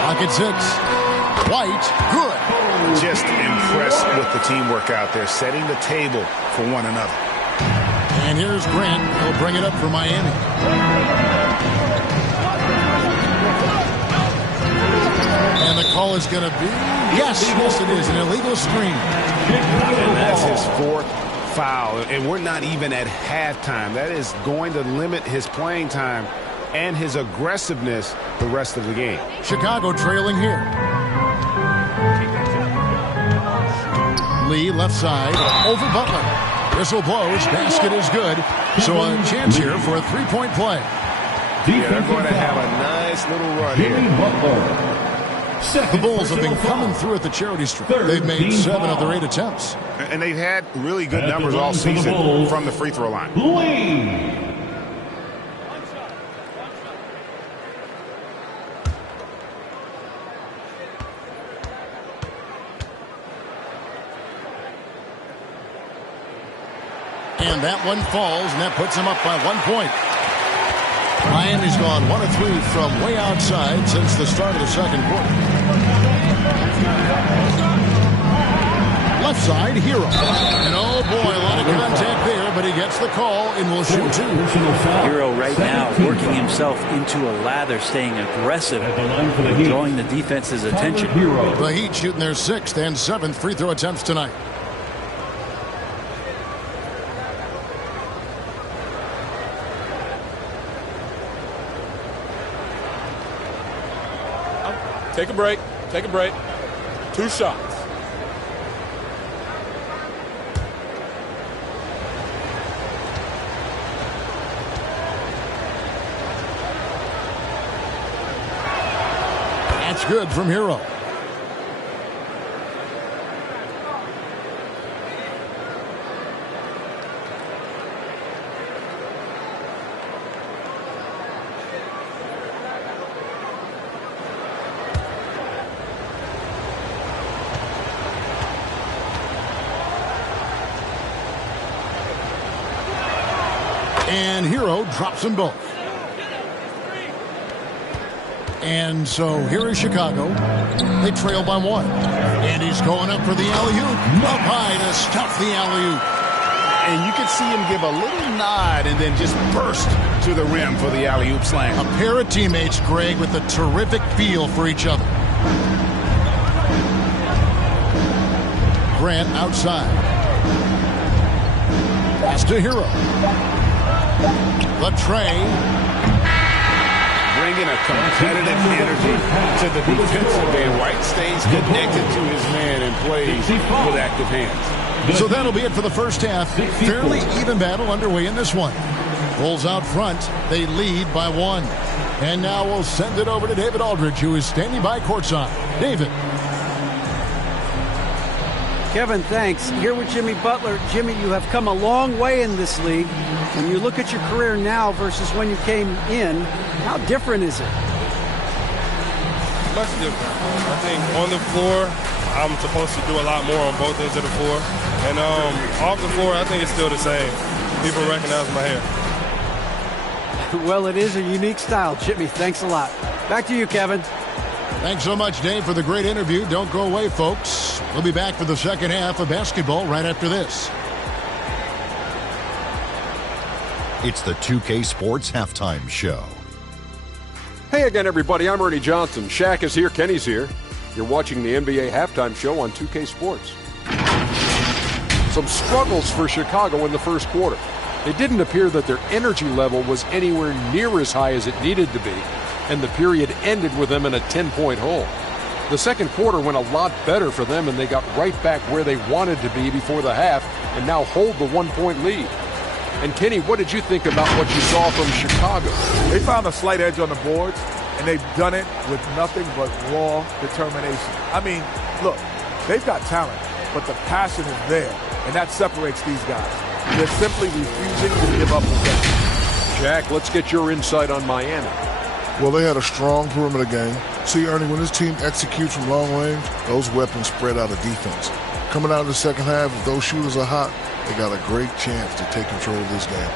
Pocket 6. White, good. Just impressed with the teamwork out there, setting the table for one another. And here's Grant. He'll bring it up for Miami. And the call is going to be, yes, it is, an illegal screen. And that's his 4th foul. And we're not even at halftime. That is going to limit his playing time and his aggressiveness the rest of the game. Chicago trailing here. Lee left side over Butler. Whistle blows. Basket is good. So a chance here for a 3-point play. Yeah, they're going to have a nice little run here. The Bulls have been coming through at the charity stripe. They've made 7 of their 8 attempts. And they've had really good numbers all season from the free throw line. And that one falls, and that puts them up by 1 point. Miami's gone 1 of 3 from way outside since the start of the second quarter. Left side, Hero. And oh boy, a lot of contact there, but he gets the call and will shoot 2. Hero right now working himself into a lather, staying aggressive, drawing the defense's attention. The Heat shooting their 6th and 7th free throw attempts tonight. Take a break. Take a break. 2 shots. That's good from Hero. And Hero drops them both. And so here is Chicago. They trail by 1. And he's going up for the alley-oop. Up high to stuff the alley-oop. And you can see him give a little nod and then just burst to the rim for the alley-oop slam. A pair of teammates, Greg, with a terrific feel for each other. Grant outside. Pass to Hero. The tray. Bringing a competitive energy to the defensive end. White stays connected to his man and plays with active hands. So that'll be it for the first half. Fairly even battle underway in this one. Bulls out front. They lead by 1. And now we'll send it over to David Aldridge, who is standing by courtside. David. Kevin, thanks. Here with Jimmy Butler. Jimmy, you have come a long way in this league. When you look at your career now versus when you came in, how different is it? Much different. I think on the floor, I'm supposed to do a lot more on both ends of the floor. And off the floor, I think it's still the same. People recognize my hair. Well, it is a unique style, Jimmy. Thanks a lot. Back to you, Kevin. Thanks so much, Dave, for the great interview. Don't go away, folks. We'll be back for the second half of basketball right after this. It's the 2K Sports Halftime Show. Hey again, everybody. I'm Ernie Johnson. Shaq is here. Kenny's here. You're watching the NBA Halftime Show on 2K Sports. Some struggles for Chicago in the first quarter. It didn't appear that their energy level was anywhere near as high as it needed to be, and the period ended with them in a 10-point hole. The second quarter went a lot better for them, and they got right back where they wanted to be before the half and now hold the 1-point lead. And Kenny, what did you think about what you saw from Chicago? They found a slight edge on the boards, and they've done it with nothing but raw determination. I mean, look, they've got talent, but the passion is there, and that separates these guys. They're simply refusing to give up possession. Jack, let's get your insight on Miami. Well, they had a strong perimeter game. See, Ernie, when this team executes from long range, those weapons spread out of defense. Coming out of the second half, if those shooters are hot, they got a great chance to take control of this game.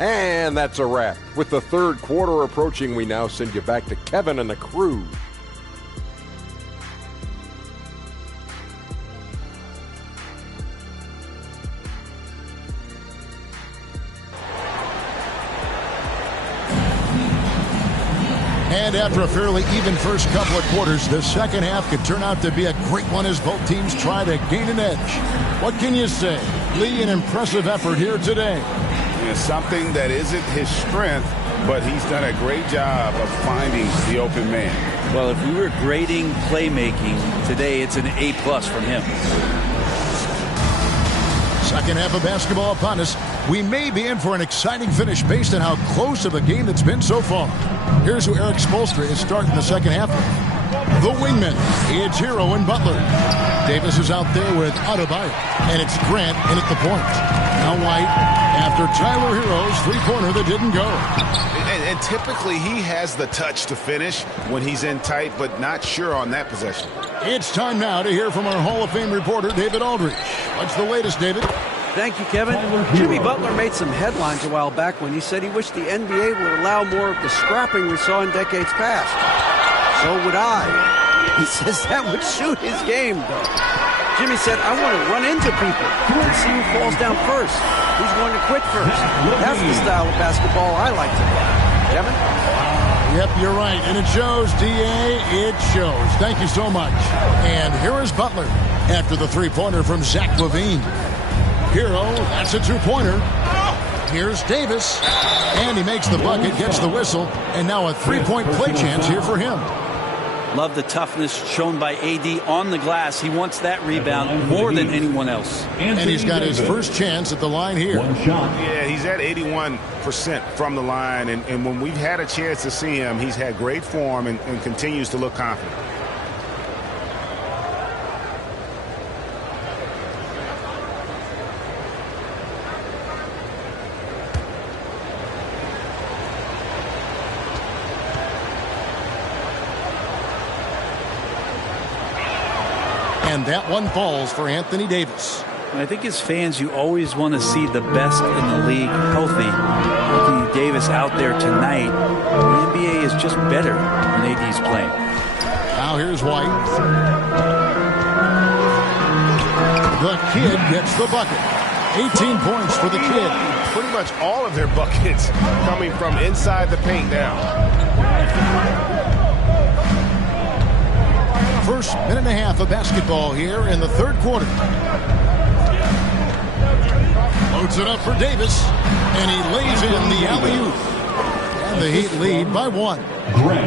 And that's a wrap. With the third quarter approaching, we now send you back to Kevin and the crew. And after a fairly even first couple of quarters, the second half could turn out to be a great one as both teams try to gain an edge. What can you say? Lee, an impressive effort here today. Yeah, something that isn't his strength, but he's done a great job of finding the open man. Well, if we were grading playmaking today, it's an A+ from him. Second half of basketball upon us. We may be in for an exciting finish based on how close of a game it's been so far. Here's who Eric Spoelstra is starting the second half. The wingmen, it's Hero and Butler. Davis is out there with Adebayo, and it's Grant in at the point. Now White, after Tyler Hero's three-pointer that didn't go. And typically he has the touch to finish when he's in tight, but not sure on that possession. It's time now to hear from our Hall of Fame reporter, David Aldridge. What's the latest, David? Thank you, Kevin. Jimmy Butler made some headlines a while back when he said he wished the NBA would allow more of the scrapping we saw in decades past. So would I. He says that would suit his game, though. Jimmy said, I want to run into people and see who falls down first, who's going to quit first. That's the style of basketball I like to play. Kevin? Yep, you're right. And it shows, D.A., it shows. Thank you so much. And here is Butler after the three-pointer from Zach LaVine. Hero, that's a two-pointer. Here's Davis, and he makes the bucket, gets the whistle, and now a three-point play chance here for him. Love the toughness shown by AD on the glass. He wants that rebound more than anyone else. And he's got his first chance at the line here. Yeah, he's at 81% from the line, and when we've had a chance to see him, he's had great form and continues to look confident. And that one falls for Anthony Davis. I think as fans, you always want to see the best in the league healthy. Anthony Davis out there tonight. The NBA is just better when AD's playing. Now here's White. The kid gets the bucket. 18 points for the kid. Pretty much all of their buckets coming from inside the paint now. First minute and a half of basketball here in the third quarter. Loads it up for Davis, and he lays in the alley-oop. And the Heat lead by one.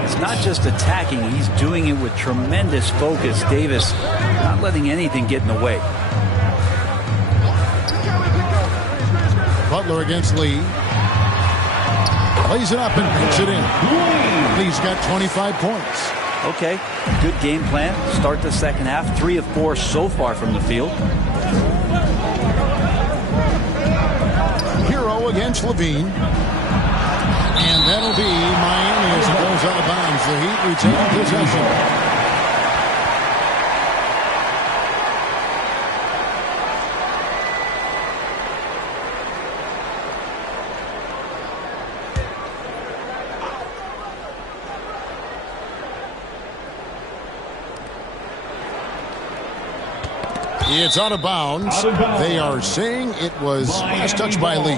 It's not just attacking, he's doing it with tremendous focus. Davis not letting anything get in the way. Butler against Lee. Lays it up and puts it in. Lee's got 25 points. Okay, good game plan. Start the second half. 3 of 4 so far from the field. Hero against LaVine. And that'll be Miami as it goes out of bounds. The Heat retain possession. It's out of bounds. They are saying it was last touched by Lee.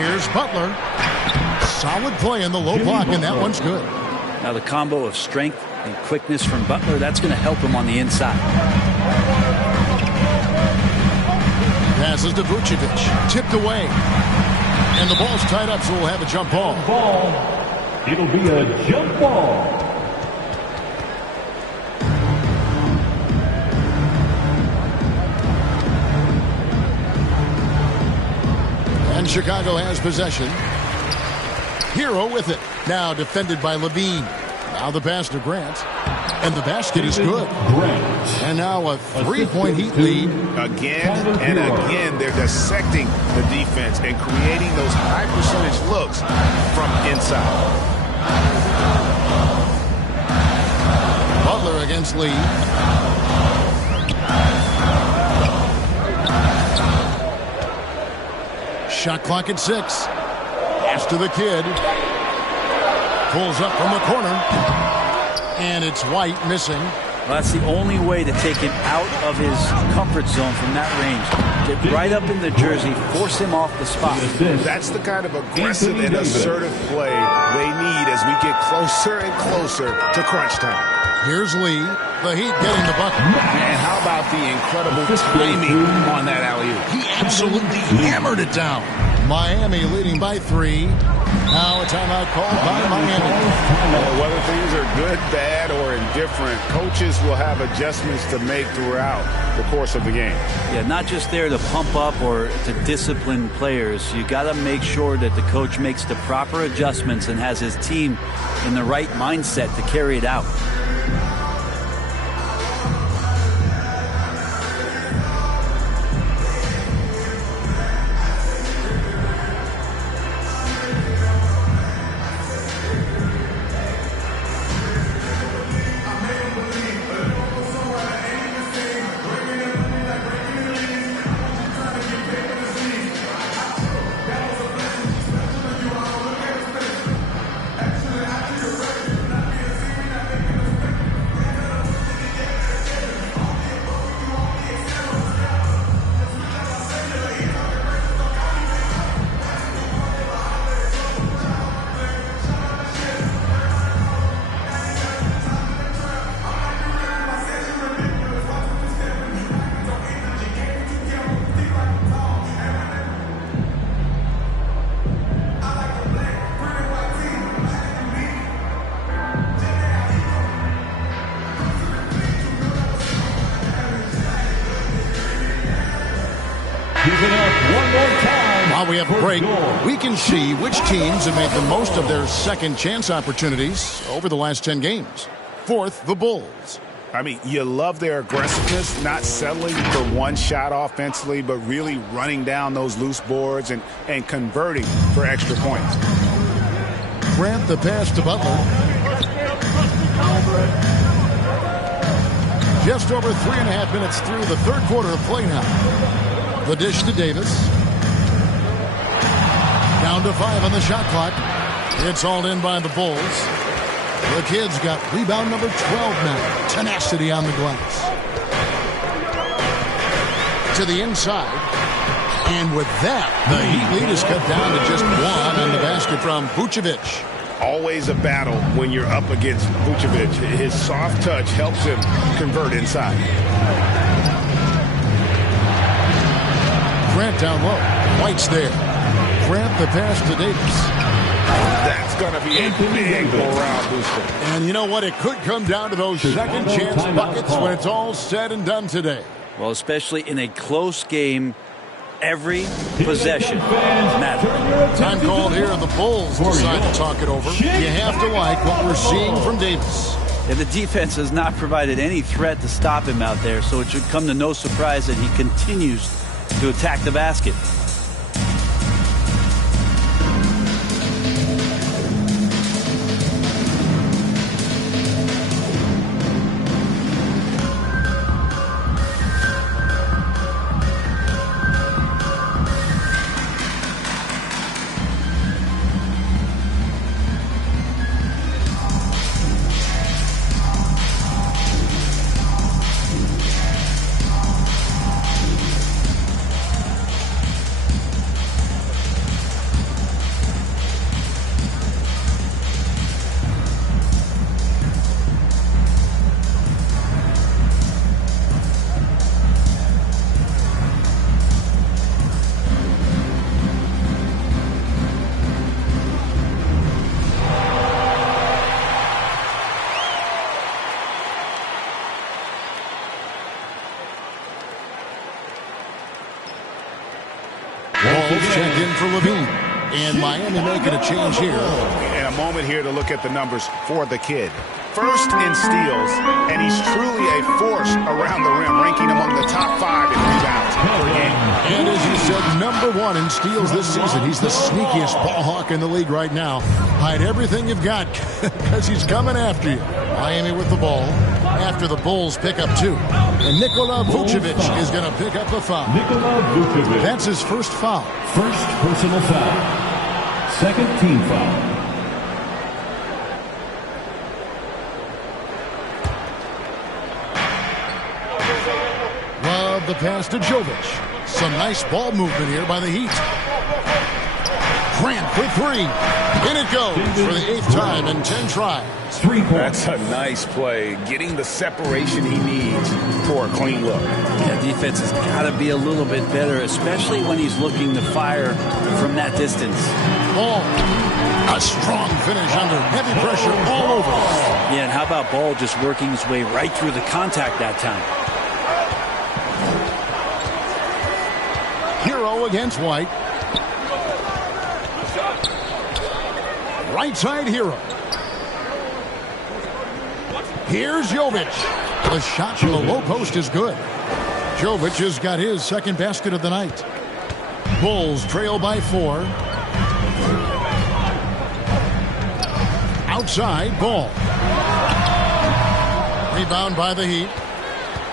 Here's Butler. Solid play in the low block, and that one's good. Now the combo of strength and quickness from Butler, that's going to help him on the inside. Passes to Vucevic. Tipped away. And the ball's tied up, so we'll have a jump ball. It'll be a jump ball. And Chicago has possession. Hero with it. Now defended by Levine. Now the pass to Grant. And the basket is good. And now a three-point Heat lead. Again and again, they're dissecting the defense and creating those high-percentage looks from inside. Butler against Lee. Shot clock at 6. Pass to the kid. Pulls up from the corner. And it's White missing. Well, that's the only way to take him out of his comfort zone from that range. Get right up in the jersey, force him off the spot. That's the kind of aggressive and assertive play they need as we get closer and closer to crunch time. Here's Lee. The Heat getting the bucket. And how about the incredible timing on that alley-oop? He absolutely hammered it down. Miami leading by 3. Now a timeout called by Miami. Whether things are good, bad, or indifferent, coaches will have adjustments to make throughout the course of the game. Yeah, not just there to pump up or to discipline players. You got to make sure that the coach makes the proper adjustments and has his team in the right mindset to carry it out. While we have a break, we can see which teams have made the most of their second chance opportunities over the last 10 games. Fourth, the Bulls. I mean, you love their aggressiveness, not settling for one shot offensively, but really running down those loose boards and converting for extra points. Grant the pass to Butler. Just over 3.5 minutes through the third quarter of play now. The dish to Davis. Down to 5 on the shot clock. It's hauled in by the Bulls. The Kids got rebound number 12 now. Tenacity on the glass. To the inside. And with that, the Heat lead is cut down to just 1 on the basket from Vucevic. Always a battle when you're up against Vucevic. His soft touch helps him convert inside. Grant down low. White's there. Grant the pass to Davis. That's going to be a big morale booster. And you know what? It could come down to those second chance buckets when it's all said and done today. Well, especially in a close game, every possession matters. Time called here, and the Bulls decide to talk it over. You have to like what we're seeing from Davis. Yeah, the defense has not provided any threat to stop him out there, so it should come to no surprise that he continues to attack the basket. checked in for Levine. And Miami making a change here. And a moment here to look at the numbers for the kid. First in steals, and he's truly a force around the rim, ranking among the top 5 in rebounds per game. And as you said, #1 in steals this season. He's the sneakiest ball hawk in the league right now. Hide everything you've got because he's coming after you. Miami with the ball after the Bulls pick up 2. And Nikola Vucevic is going to pick up the foul. Nikola Vucevic. That's his first foul. First personal foul. Second team foul. Love the pass to Jovic. Some nice ball movement here by the Heat. Grant for 3. In it goes for the 8th time in 10 tries. 3 points. That's a nice play. Getting the separation he needs for a clean look. Yeah, defense has got to be a little bit better, especially when he's looking to fire from that distance. Ball. A strong finish under heavy pressure all over. Yeah, and how about Ball just working his way right through the contact that time? Hero against White. Right side Hero. Here's Jovic. The shot from the low post is good. Jovic has got his second basket of the night. Bulls trail by 4. Outside, Ball. Rebound by the Heat.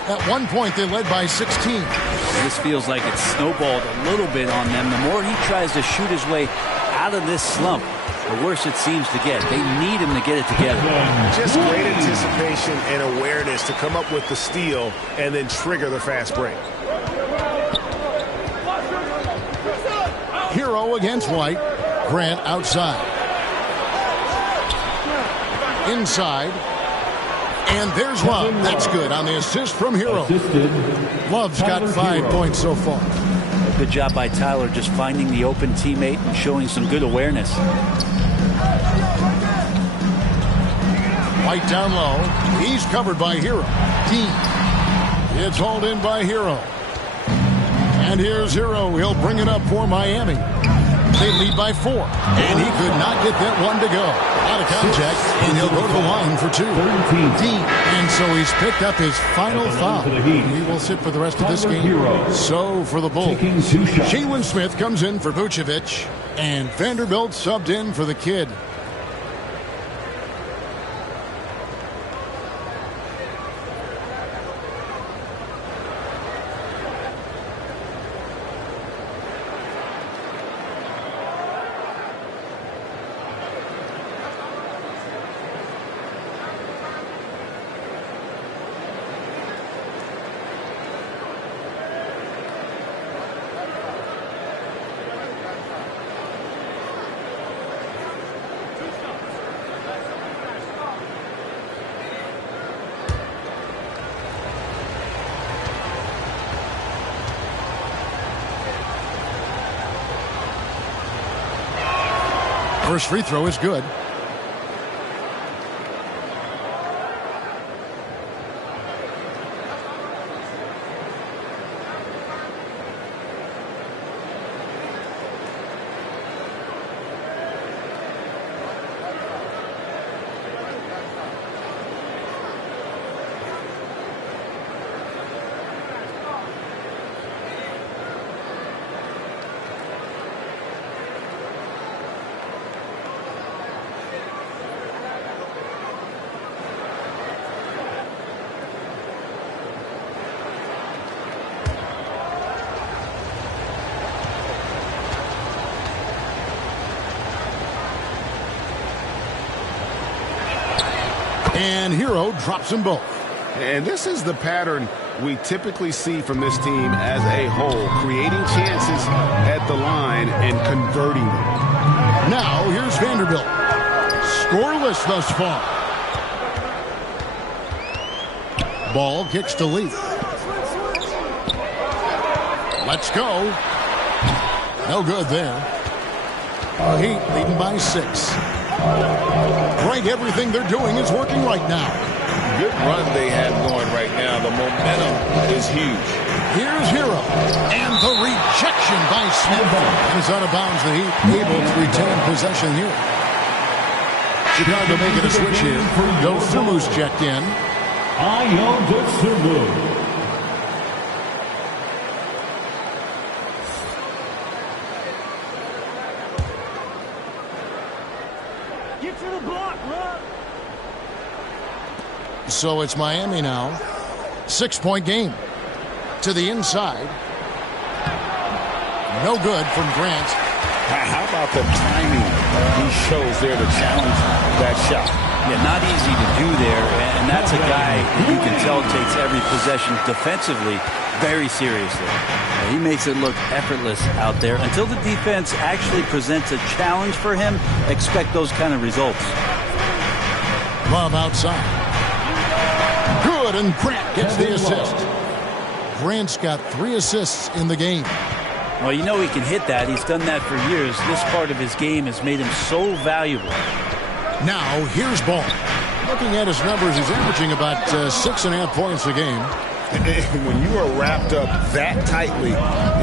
At one point, they led by 16. This feels like it's snowballed a little bit on them. The more he tries to shoot his way out of this slump, the worse it seems to get. They need him to get it together. Just great anticipation and awareness to come up with the steal and then trigger the fast break. Hero against White. Grant outside. Inside. And there's Love. That's good on the assist from Hero. Love's got 5 points so far. Good job by Tyler just finding the open teammate and showing some good awareness. White down low. He's covered by Hero. Dean. It's hauled in by Hero. And here's Hero. He'll bring it up for Miami. They lead by 4. And he could not get that one to go. Out of contact. And he'll go to the line for 2. Dean. And so he's picked up his final foul. He will sit for the rest of this game. So for the Bulls, Jalen Smith comes in for Vucevic. And Vanderbilt subbed in for the kid. First free throw is good. And Hero drops them both. And this is the pattern we typically see from this team as a whole, creating chances at the line and converting them. Now here's Vanderbilt. Scoreless thus far. Ball kicks to Lee. Let's go. No good there. Heat leading by 6. Right, everything they're doing is working right now. Good run they have going right now. The momentum is huge. Here's Hero. And the rejection by Smith. And it's out of bounds. The Heat able to retain possession here. Chicago making a switch here. Dosunmu's checked in. Ayo Dosunmu. Get to the block, run. So it's Miami now. 6-point game. To the inside. No good from Grant. How about the timing he shows there to challenge that shot? Yeah, not easy to do there, and that's a guy that you can tell takes every possession defensively very seriously. He makes it look effortless out there. Until the defense actually presents a challenge for him, expect those kind of results. Love outside. Good, and Grant gets the assist. Grant's got 3 assists in the game. Well, you know he can hit that. He's done that for years. This part of his game has made him so valuable. Now, here's Ball. Looking at his numbers, he's averaging about 6.5 points a game. When you are wrapped up that tightly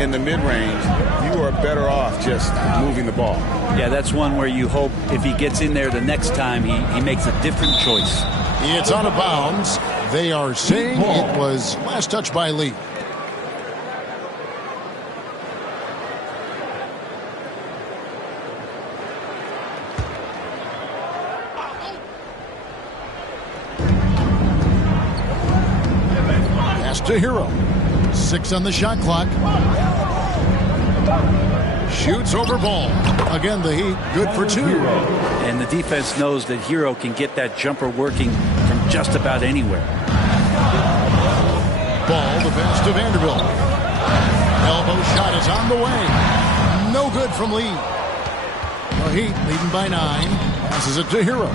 in the mid-range, you are better off just moving the ball. Yeah, that's one where you hope if he gets in there the next time, he makes a different choice. It's out of bounds. They are saying it was last touch by Lee. To Hero. 6 on the shot clock. Shoots over Ball. Again, the Heat good for 2. And the defense knows that Hero can get that jumper working from just about anywhere. Ball, the pass to Vanderbilt. Elbow shot is on the way. No good from Lee. The Heat leading by 9. Passes it to Hero.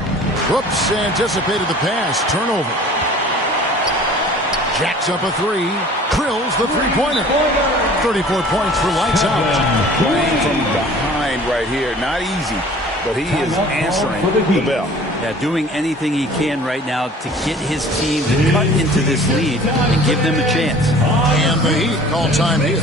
Whoops, anticipated the pass. Turnover. Jacks up a 3. Drills the three-pointer. 34 points for lights out. Playing from behind right here. Not easy, but he is answering the bell. Yeah, doing anything he can right now to get his team to cut into this lead and give them a chance. And the Heat call time here.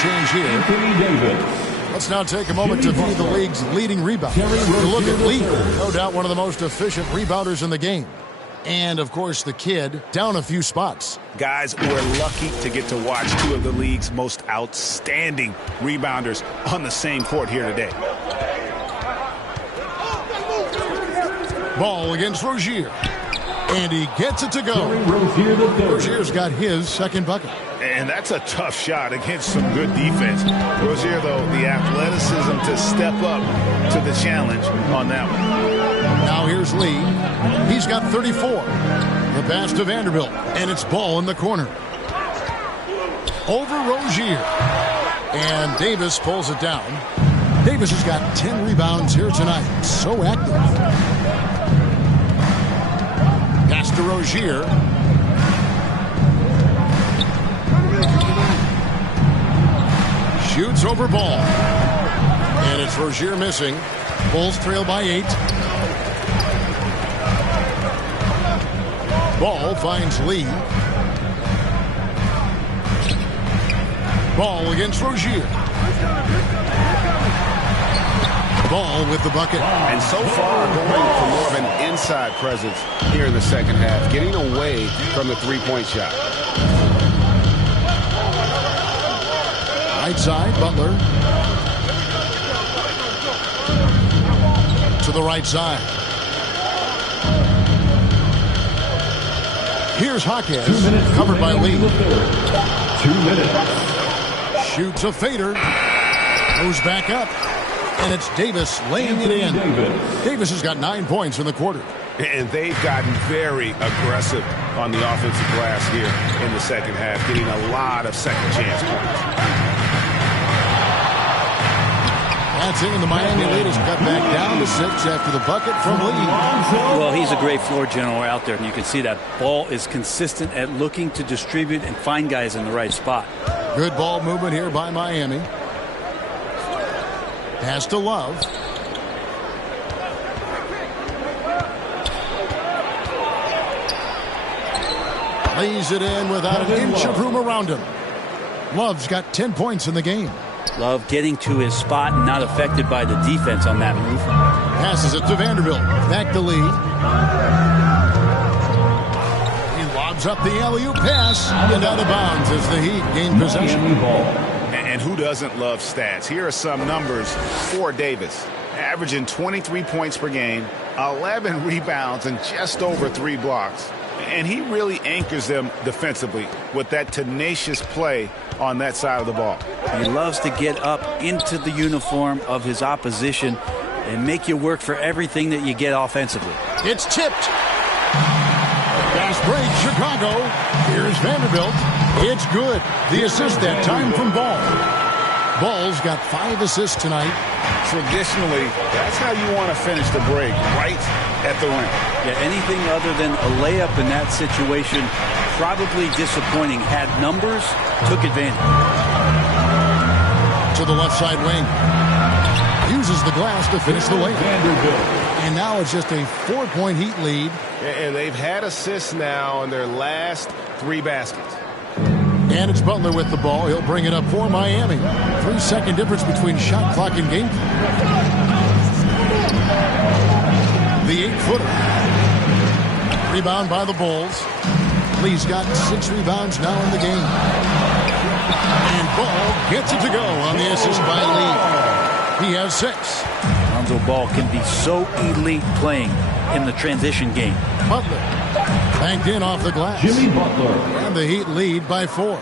Change here. Let's now take a moment to view the league's leading rebounder. Look at Lee, no doubt one of the most efficient rebounders in the game. And, of course, the kid down a few spots. Guys, we're lucky to get to watch 2 of the league's most outstanding rebounders on the same court here today. Ball against Rozier. And he gets it to go. Rozier's got his second bucket. And that's a tough shot against some good defense. Rozier, though, the athleticism to step up to the challenge on that one. Now here's Lee. He's got 34. The pass to Vanderbilt. And it's Ball in the corner. Over Rozier. And Davis pulls it down. Davis has got 10 rebounds here tonight. So active. Pass to Rozier. Shoots over Ball. And it's Rozier missing. Bulls trail by 8. Ball finds Lee. Ball against Rozier. Ball with the bucket. And so far, going for more of an inside presence here in the second half, getting away from the three-point shot. Right side, Butler. To the right side. Here's Hawkins, covered by Lee. 2 minutes. Shoots a fader. Goes back up. And it's Davis laying it in. Davis has got 9 points in the quarter. And they've gotten very aggressive on the offensive glass here in the second half, getting a lot of second chance points. That's it, and the Miami lead is cut back down to 6 after the bucket from Lee. Well, he's a great floor general out there, and you can see that Ball is consistent at looking to distribute and find guys in the right spot. Good ball movement here by Miami. Pass to Love. Lays it in without an inch of room around him. Love's got 10 points in the game. Love getting to his spot and not affected by the defense on that move. Passes it to Vanderbilt. Back to Lee. He lobs up the alley-oop pass and out of bounds as the Heat gain possession. And who doesn't love stats? Here are some numbers for Davis. Averaging 23 points per game, 11 rebounds, and just over 3 blocks. And he really anchors them defensively with that tenacious play on that side of the ball. He loves to get up into the uniform of his opposition and make you work for everything that you get offensively. It's tipped. Fast break, Chicago. Here's Vanderbilt. It's good. The assist that time from Ball. Ball's got 5 assists tonight. Traditionally, that's how you want to finish the break, right at the rim. Yeah, anything other than a layup in that situation, probably disappointing. Had numbers, took advantage. To the left side wing. Uses the glass to finish the layup. And now it's just a 4-point Heat lead. And they've had assists now on their last 3 baskets. And it's Butler with the ball. He'll bring it up for Miami. 3-second difference between shot clock and game clock. The 8-footer. Rebound by the Bulls. Lee's got 6 rebounds now in the game. And Ball gets it to go on the assist by Lee. He has 6. Lonzo Ball can be so elite playing in the transition game. Butler banked in off the glass. Jimmy Butler. And the Heat lead by 4.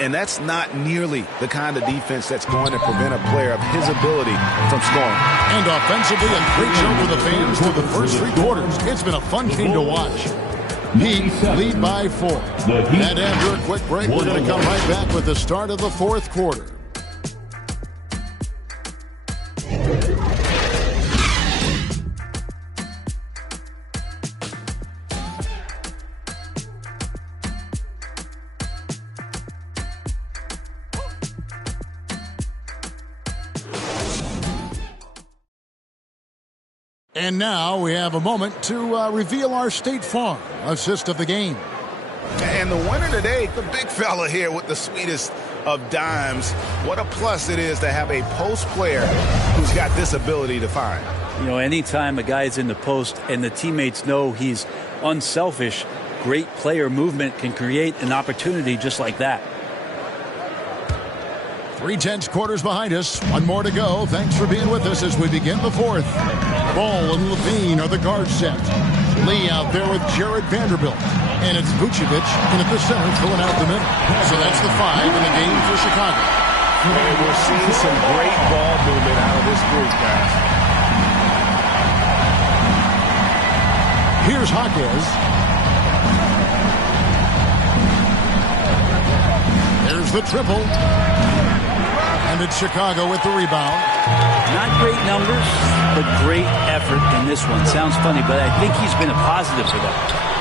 And that's not nearly the kind of defense that's going to prevent a player of his ability from scoring. And offensively, a great show for the fans through the first 3 quarters. It's been a fun game to watch. Heat lead by 4. And after a quick break, we're going to come right back with the start of the 4th quarter. And now we have a moment to reveal our State Farm assist of the game. And the winner today, the big fella here with the sweetest of dimes. What a plus it is to have a post player who's got this ability to find. You know, anytime a guy is in the post and the teammates know he's unselfish, great player movement can create an opportunity just like that. 3 tense quarters behind us. 1 more to go. Thanks for being with us as we begin the 4th. Ball and Levine are the guard set. Lee out there with Jared Vanderbilt. And it's Vucevic in at the center filling out the middle. So that's the 5 in the game for Chicago. And we're seeing some great ball movement out of this group, guys. Here's Hawkins. There's the triple. And it's Chicago with the rebound. Not great numbers, but great effort in this one. Sounds funny, but I think he's been a positive for them.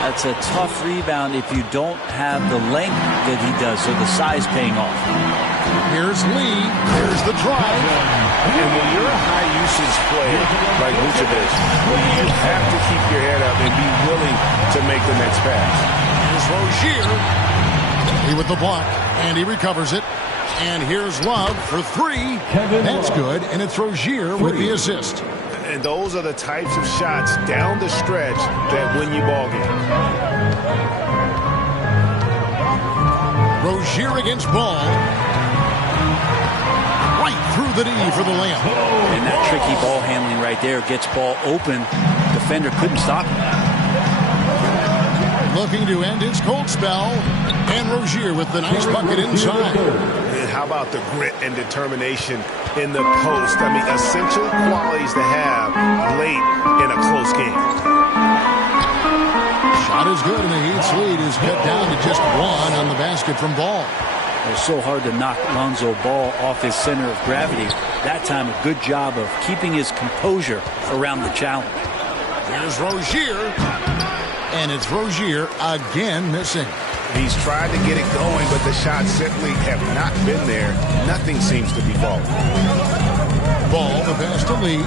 That's a tough rebound if you don't have the length that he does, so the size paying off. Here's Lee. Here's the drive. And when you're a high-usage player like Vucevic, you have to keep your head up and be willing to make the next pass. Here's Rozier. He with the block, and he recovers it. And here's Love for three. That's good, and it's Rozier with the assist. And those are the types of shots down the stretch that win you ball games. Rozier against Ball. Right through the D for the layup. And that tricky ball handling right there gets Ball open. Defender couldn't stop him. Looking to end his cold spell. And Rozier with the nice bucket inside. And how about the grit and determination in the post? I mean, essential qualities to have late in a close game. Shot is good, and the Heat's lead is cut down to just one on the basket from Ball. It's so hard to knock Lonzo Ball off his center of gravity. That time, a good job of keeping his composure around the challenge. Here's Rozier. And it's Rozier again missing. He's tried to get it going, but the shots simply have not been there. Nothing seems to be falling. Ball, the pass to Lee.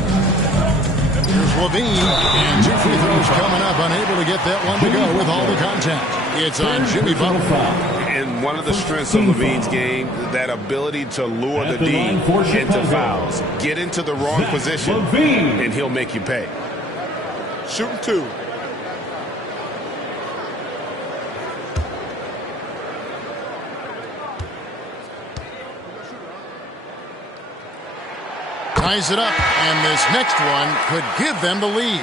Here's Levine. And two free throws coming up. Unable to get that one to go with all the contact. It's on Jimmy Butler. And one of the strengths of Levine's game, that ability to lure the D into fouls. Get into the wrong position, and he'll make you pay. Shooting two. Ties it up, and this next one could give them the lead.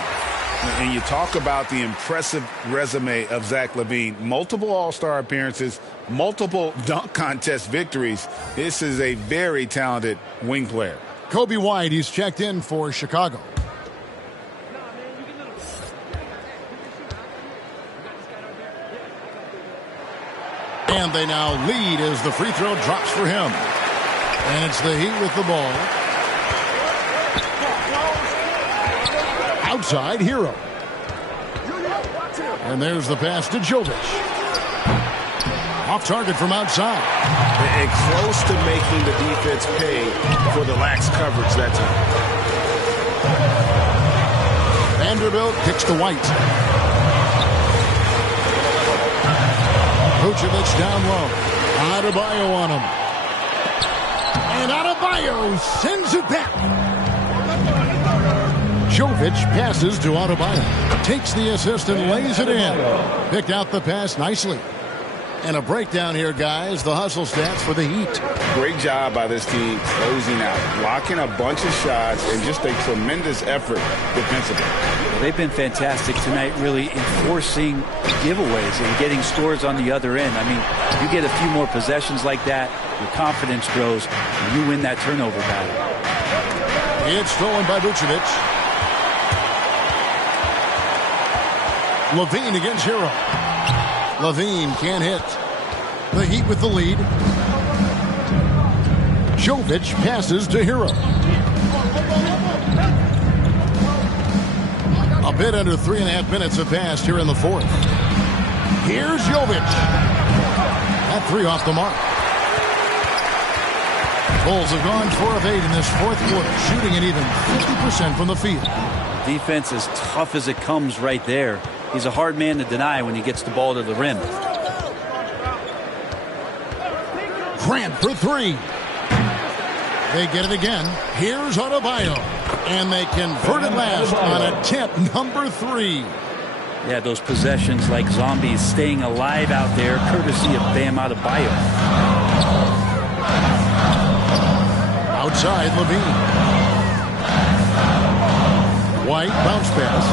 And you talk about the impressive resume of Zach LaVine. Multiple All-Star appearances, multiple dunk contest victories. This is a very talented wing player. Kobe White, he's checked in for Chicago. And they now lead as the free throw drops for him. And it's the Heat with the ball. Outside, Hero. And there's the pass to Jovic. Off target from outside. And close to making the defense pay for the lax coverage that time. Vanderbilt kicks to White. Vucevic down low. Adebayo on him. And Adebayo sends it back. Jovic passes to Adebayo. Takes the assist and lays it in. Picked out the pass nicely. And a breakdown here, guys. The hustle stats for the Heat. Great job by this team closing out, blocking a bunch of shots, and just a tremendous effort defensively. Well, they've been fantastic tonight, really enforcing giveaways and getting scores on the other end. I mean, you get a few more possessions like that, your confidence grows, and you win that turnover battle. It's stolen by Vucevic. Levine against Hero. Levine can't hit. The Heat with the lead. Jovic passes to Hero. A bit under 3.5 minutes have passed here in the fourth. Here's Jovic. That three off the mark. Bulls have gone 4 of 8 in this fourth quarter, shooting at even 50% from the field. Defense as tough as it comes right there. He's a hard man to deny when he gets the ball to the rim. Grant for three. They get it again. Here's Adebayo. And they convert it last on attempt number 3. Yeah, those possessions like zombies staying alive out there, courtesy of Bam Adebayo. Outside, Levine. White bounce pass.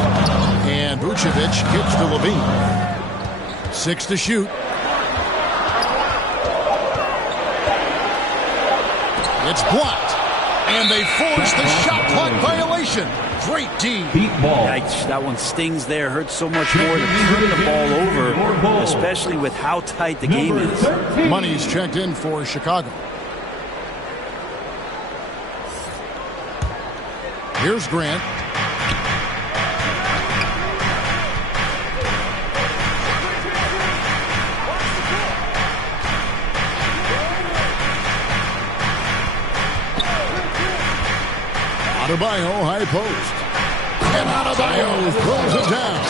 And Vucevic kicks to Levine. 6 to shoot. It's blocked. And they force the shot clock violation. Great D. Yikes, that one stings there. Hurts so much more to turn the ball over, especially with how tight the game is. Money's checked in for Chicago. Here's Grant. Adebayo, high post. And Adebayo throws it down.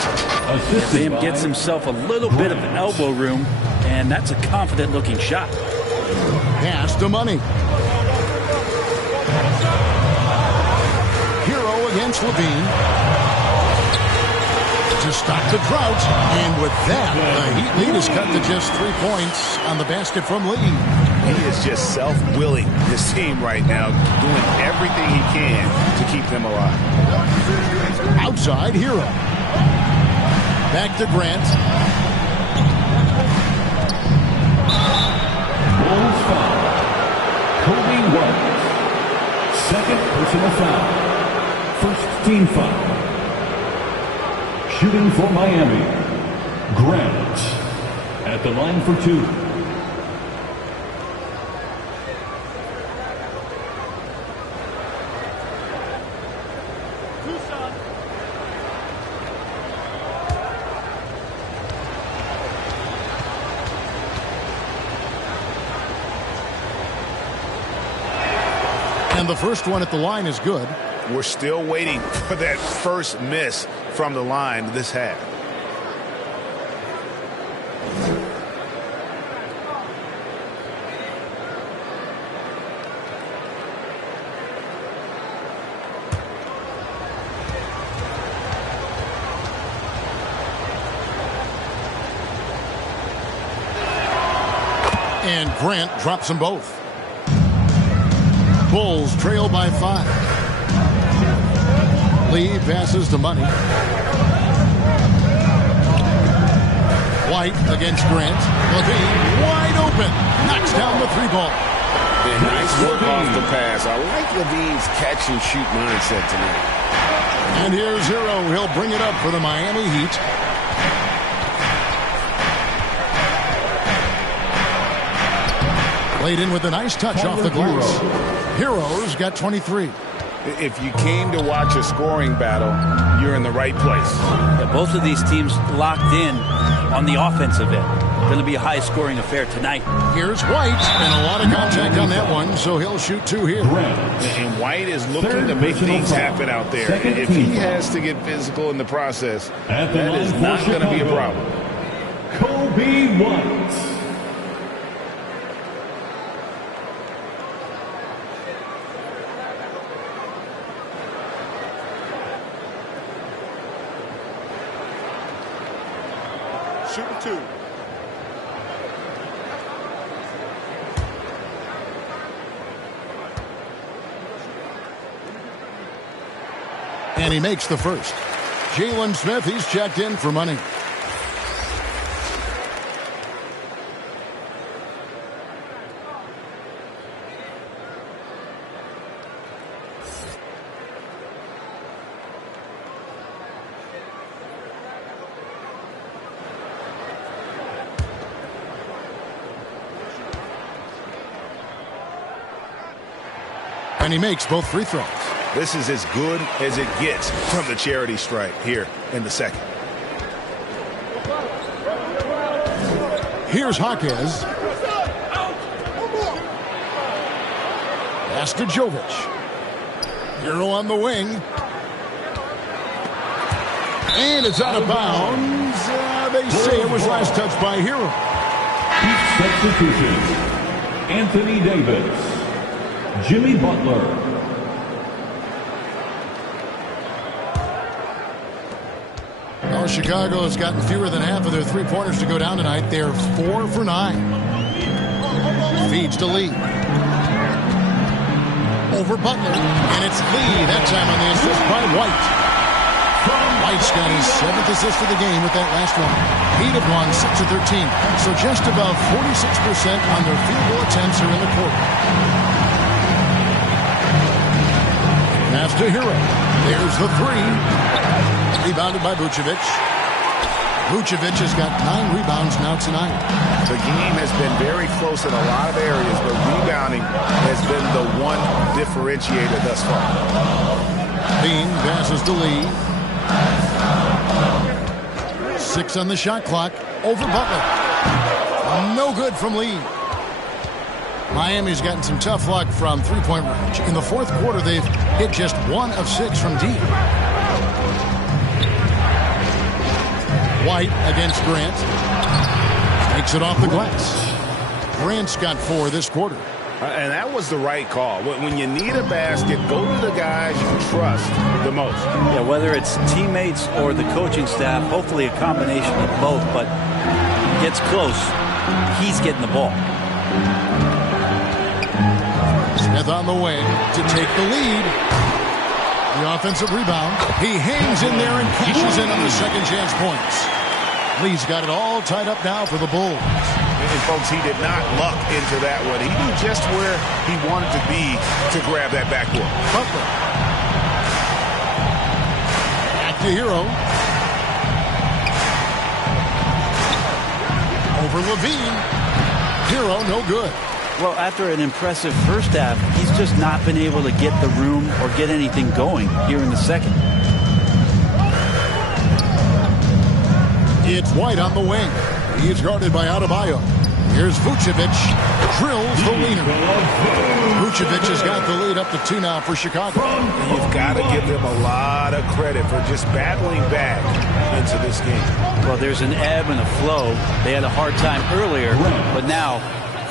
Bam gets himself a little bit of elbow room, and that's a confident-looking shot. Pass to Money. Hero against Levine. To stop the drought. And with that, the Heat lead is cut to just 3 points on the basket from Lee. He is just self-willing, this team right now, doing everything he can to keep them alive. Outside, Hero. Back to Grant. Bulls foul. Kobe White. Second personal foul. First team foul. Shooting for Miami, Grant at the line for 2. And the first one at the line is good. We're still waiting for that first miss from the line this half. And Grant drops them both. Bulls trail by 5. Lee passes to Money. White against Grant. Levine wide open. Knocks down the 3-ball. Yeah, nice work off the pass. I like Levine's catch-and-shoot mindset tonight. And here's Hero. He'll bring it up for the Miami Heat. Played in with a nice touch off the glass. Hero's got 23. If you came to watch a scoring battle, you're in the right place. Yeah, both of these teams locked in on the offensive end. Going to be a high-scoring affair tonight. Here's White, and a lot of contact on that one, so he'll shoot 2 here. And White is looking to make things happen out there. If he has to get physical in the process, that is not going to be a problem. Kobe White. Shooting 2. And he makes the first. Jalen Smith, he's checked in for Money. And he makes both free throws. This is as good as it gets from the charity stripe here in the second. Here's Jaquez. Pass to Jovic. Hero on the wing. And it's out of bounds. They say it was last touched by Hero. Substitutions. Anthony Davis. Jimmy Butler. Well, Chicago has gotten fewer than half of their three-pointers to go down tonight. They're 4 for 9. Feeds to Lee. Over Butler. And it's Lee, that time on the assist by White. White's got his 7th assist of the game with that last one. Heat have won 6 of 13. So just above 46% on their field goal attempts are in the quarter. Pass to Hero. There's the 3. Rebounded by Vucevic. Vucevic has got 9 rebounds now tonight. The game has been very close in a lot of areas, but rebounding has been the one differentiator thus far. Bean passes to Lee. 6 on the shot clock. Over Butler. No good from Lee. Miami's gotten some tough luck from three-point range. In the fourth quarter, they've hit just 1 of 6 from deep. White against Grant. Takes it off the glass. Grant's got 4 this quarter. And that was the right call. When you need a basket, go to the guys you trust the most. Yeah, whether it's teammates or the coaching staff, hopefully a combination of both, but gets close, he's getting the ball. Smith on the way to take the lead. The offensive rebound. He hangs in there and cashes in on the second chance points. Lee's got it all tied up now for the Bulls. And folks, he did not luck into that one. He knew just where he wanted to be to grab that backboard. Butler. Back to Hero. Over Levine. Hero, no good. Well, after an impressive first half, he's just not been able to get the room or get anything going here in the second. It's White on the wing. He's guarded by Adebayo. Here's Vucevic. Drills the leaner. Vucevic has got the lead up to 2 now for Chicago. You've got to give them a lot of credit for just battling back into this game. Well, there's an ebb and a flow. They had a hard time earlier, but now,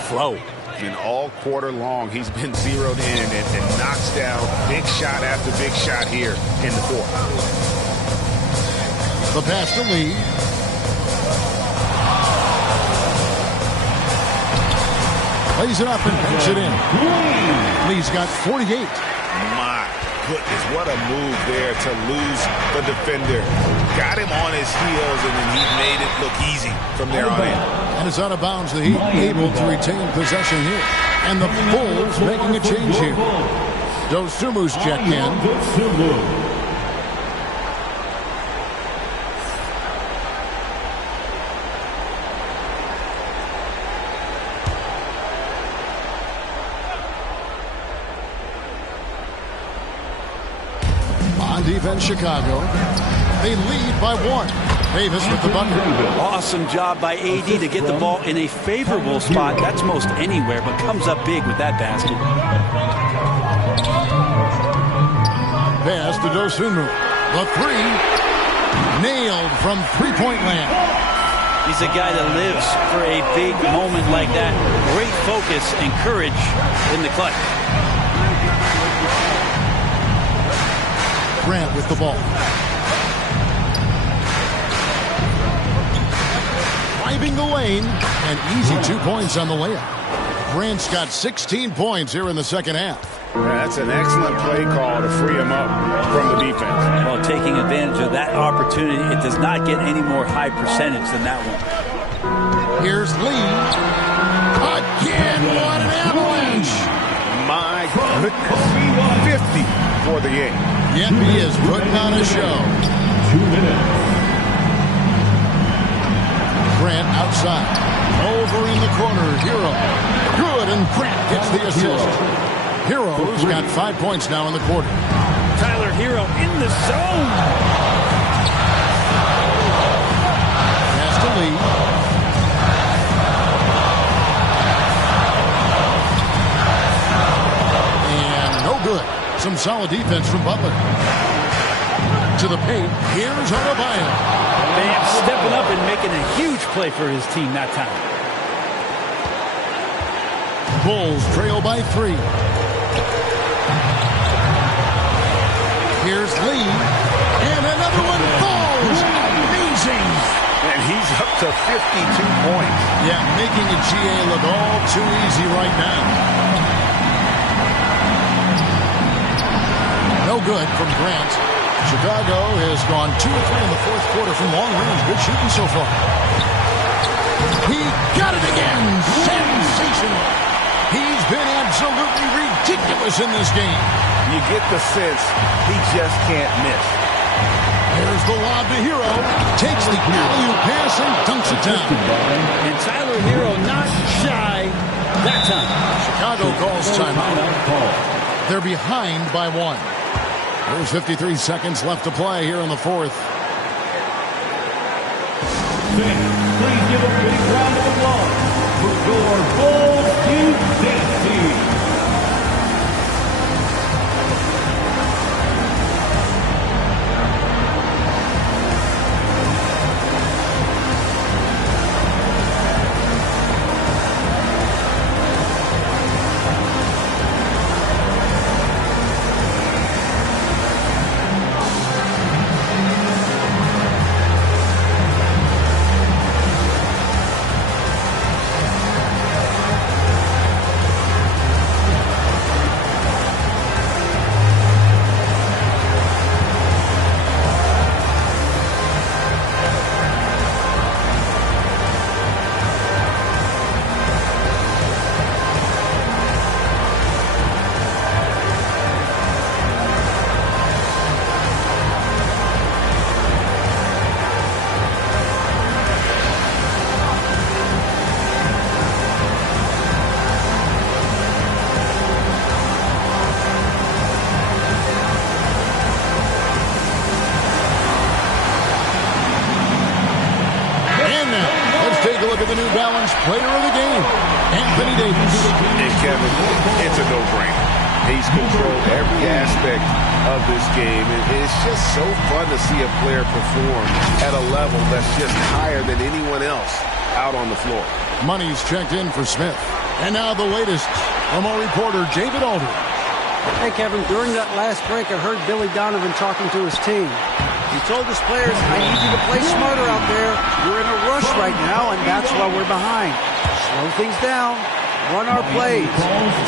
flow. And all quarter long, he's been zeroed in and knocks down big shot after big shot here in the fourth. The pass to Lee. Lays it up and banks it in. Lee's got 48. My goodness, what a move there to lose the defender. Got him on his heels, and then he made it look easy from there on in. And it's out of bounds. The Heat able to retain possession here. And the Bulls making a change here. Dosumu's checked in. Defense Chicago. They lead by 1. Davis with the bucket. Awesome job by AD to get the ball in a favorable spot. That's most anywhere, but comes up big with that basket. Pass to Dosunmu. The 3. Nailed from three-point land. He's a guy that lives for a big moment like that. Great focus and courage in the clutch. Grant with the ball. Driving the lane. And easy 2 points on the layup. Grant's got 16 points here in the second half. That's an excellent play call to free him up from the defense. Well, taking advantage of that opportunity, it does not get any more high percentage than that one. Here's Lee. Again, what an avalanche. My goodness. 50 for the game. Yep, he is putting on a show. 2 minutes. Grant outside. Over in the corner, Hero. Good, and Grant gets the assist. Hero's got 5 points now in the quarter. Tyler Hero in the zone. Pass to Lee. And no good. Some solid defense from Butler. To the paint. Here's Adebayo. Bam stepping up and making a huge play for his team that time. Bulls trail by 3. Here's Lee. And another one falls. Amazing. And he's up to 52 points. Yeah, making a GA look all too easy right now. No good from Grant. Chicago has gone 2 of 3 in the fourth quarter from long range. Good shooting so far. He got it again. Sensational. He's been absolutely ridiculous in this game. You get the sense he just can't miss. Here's the lob to Hero. Takes the alley-oop pass and dunks it down. And Tyler Hero not shy that time. Chicago calls timeout. They're behind by 1. There's 53 seconds left to play here in the fourth. Please give a big round of applause for your Bulls Dance Team. player of the game, Anthony Davis. And Kevin, it's a no-brainer. He's controlled every aspect of this game, and it's just so fun to see a player perform at a level that's just higher than anyone else out on the floor. Money's checked in for Smith. And now the latest from our reporter, David Aldridge. Hey, Kevin, during that last break, I heard Billy Donovan talking to his team. He told his players, I need you to play smarter out there. We're in a rush right now, and that's why we're behind. Slow things down, run our plays,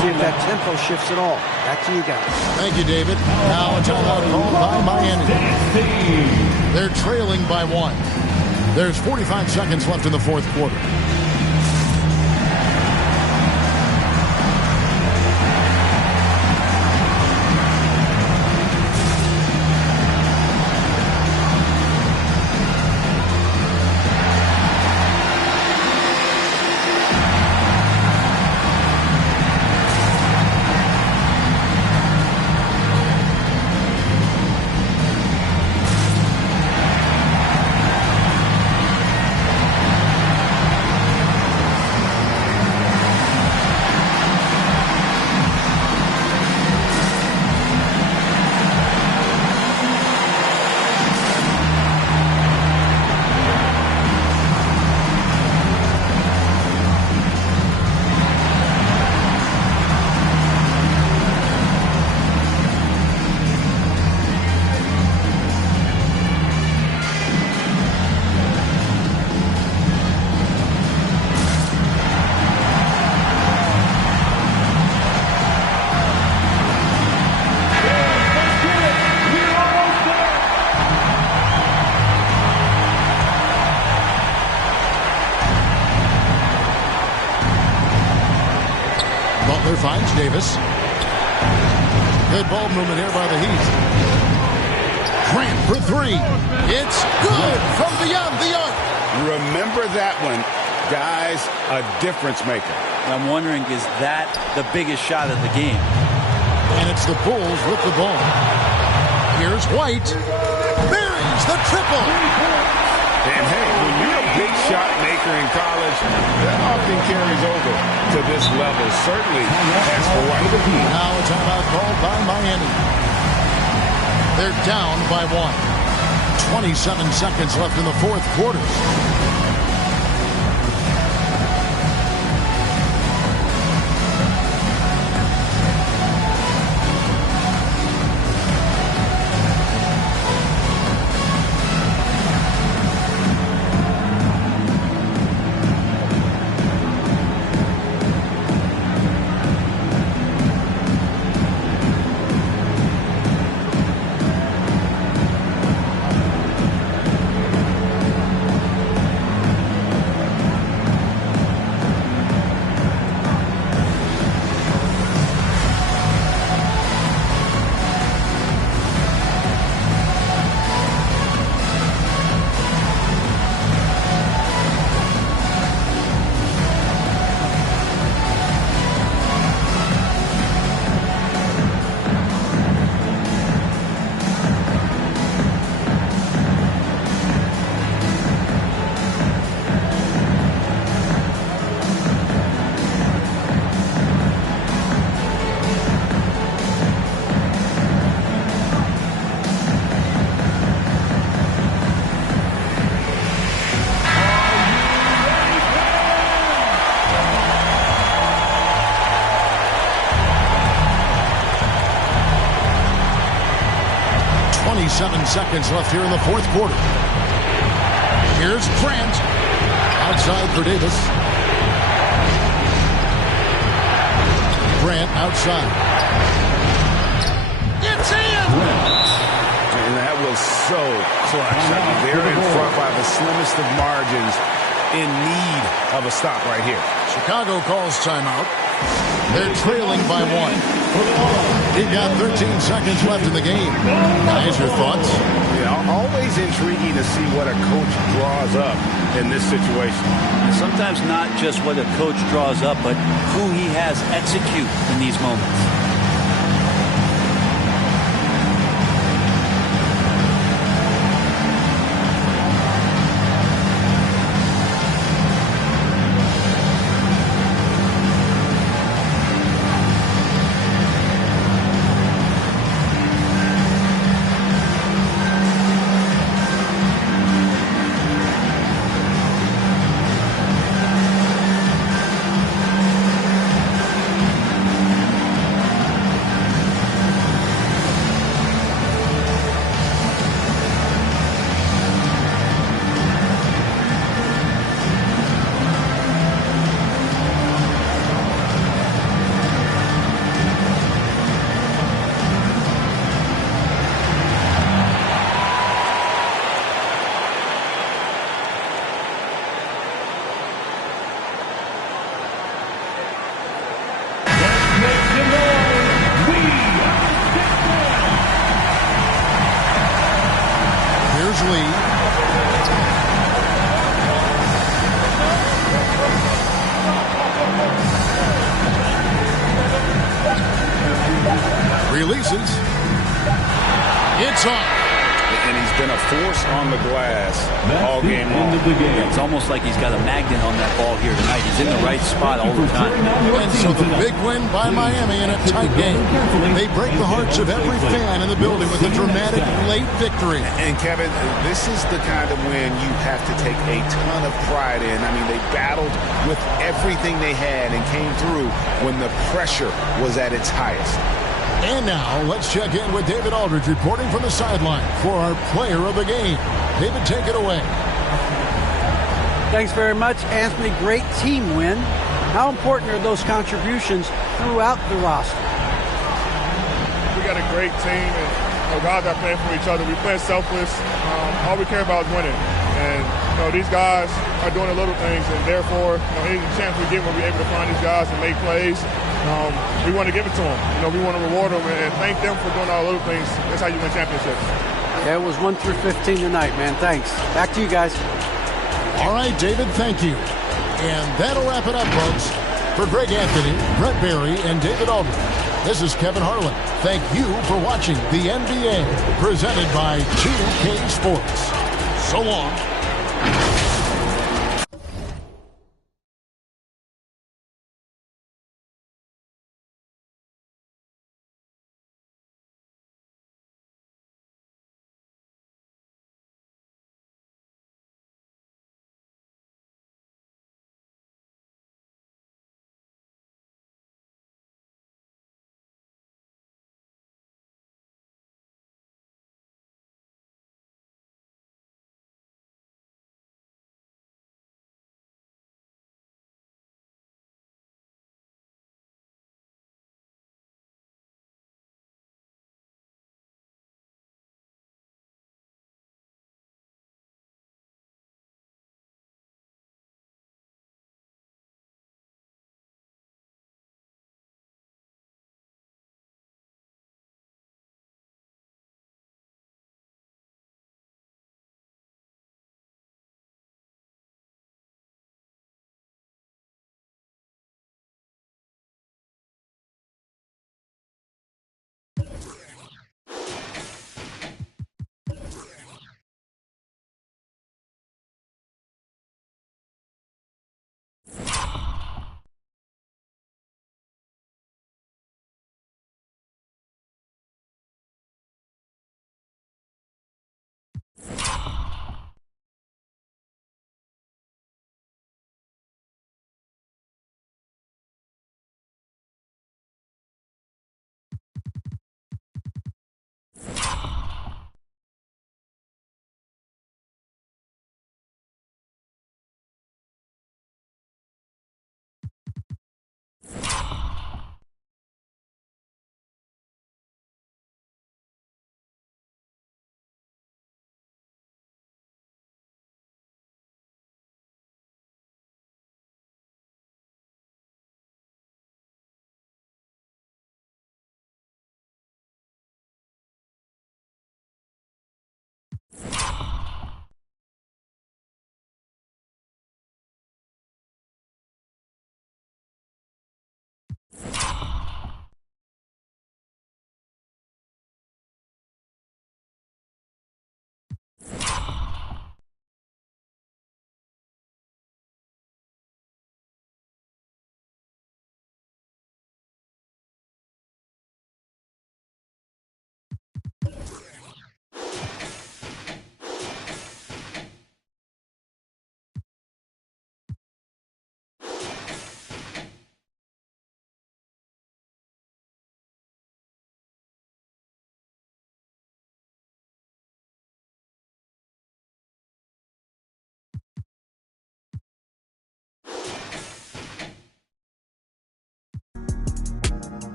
see if that tempo shifts at all. Back to you guys. Thank you, David. Now a timeout called by Miami. They're trailing by 1. There's 45 seconds left in the fourth quarter. Finds Davis. Good ball movement here by the Heat. Grant for 3. It's good from beyond the arc. Remember that one. Guys, a difference maker. I'm wondering, is that the biggest shot of the game? And it's the Bulls with the ball. Here's White. Buries the triple. And hey, when you're a big shot maker in college, that often carries over to this level, certainly as for White. Now a timeout called by Miami. They're down by 1. 27 seconds left in the fourth quarter. Seconds left here in the fourth quarter. Here's Grant. Outside for Davis. Grant outside. It's in! And that was so clutch. I mean, they're in front by the slimmest of margins, in need of a stop right here. Chicago calls timeout. They're trailing by 1. They've got 13 seconds left in the game. Guys, your thoughts? Yeah, always intriguing to see what a coach draws up in this situation. And sometimes not just what a coach draws up, but who he has execute in these moments. misses. It's on. And he's been a force on the glass all game long. It's almost like he's got a magnet on that ball here tonight. He's in the right spot all the time. And so the big win by Miami in a tight game. They break the hearts of every fan in the building with a dramatic late victory. And Kevin, this is the kind of win you have to take a ton of pride in. I mean, they battled with everything they had and came through when the pressure was at its highest. And now, let's check in with David Aldridge reporting from the sideline for our player of the game. David, take it away. Thanks very much, Anthony. Great team win. How important are those contributions throughout the roster? We got a great team, and guys are playing for each other. We play selfless. All we care about is winning. And these guys are doing the little things, and therefore, any chance we get when we're able to find these guys and make plays, we want to give it to them. We want to reward them and thank them for doing all the little things. That's how you win championships. Yeah, it was 1 through 15 tonight, man. Thanks. Back to you guys. All right, David, thank you. And that'll wrap it up, folks. For Greg Anthony, Brett Barry, and David Aldridge, this is Kevin Harlan. Thank you for watching the NBA, presented by 2K Sports. So long.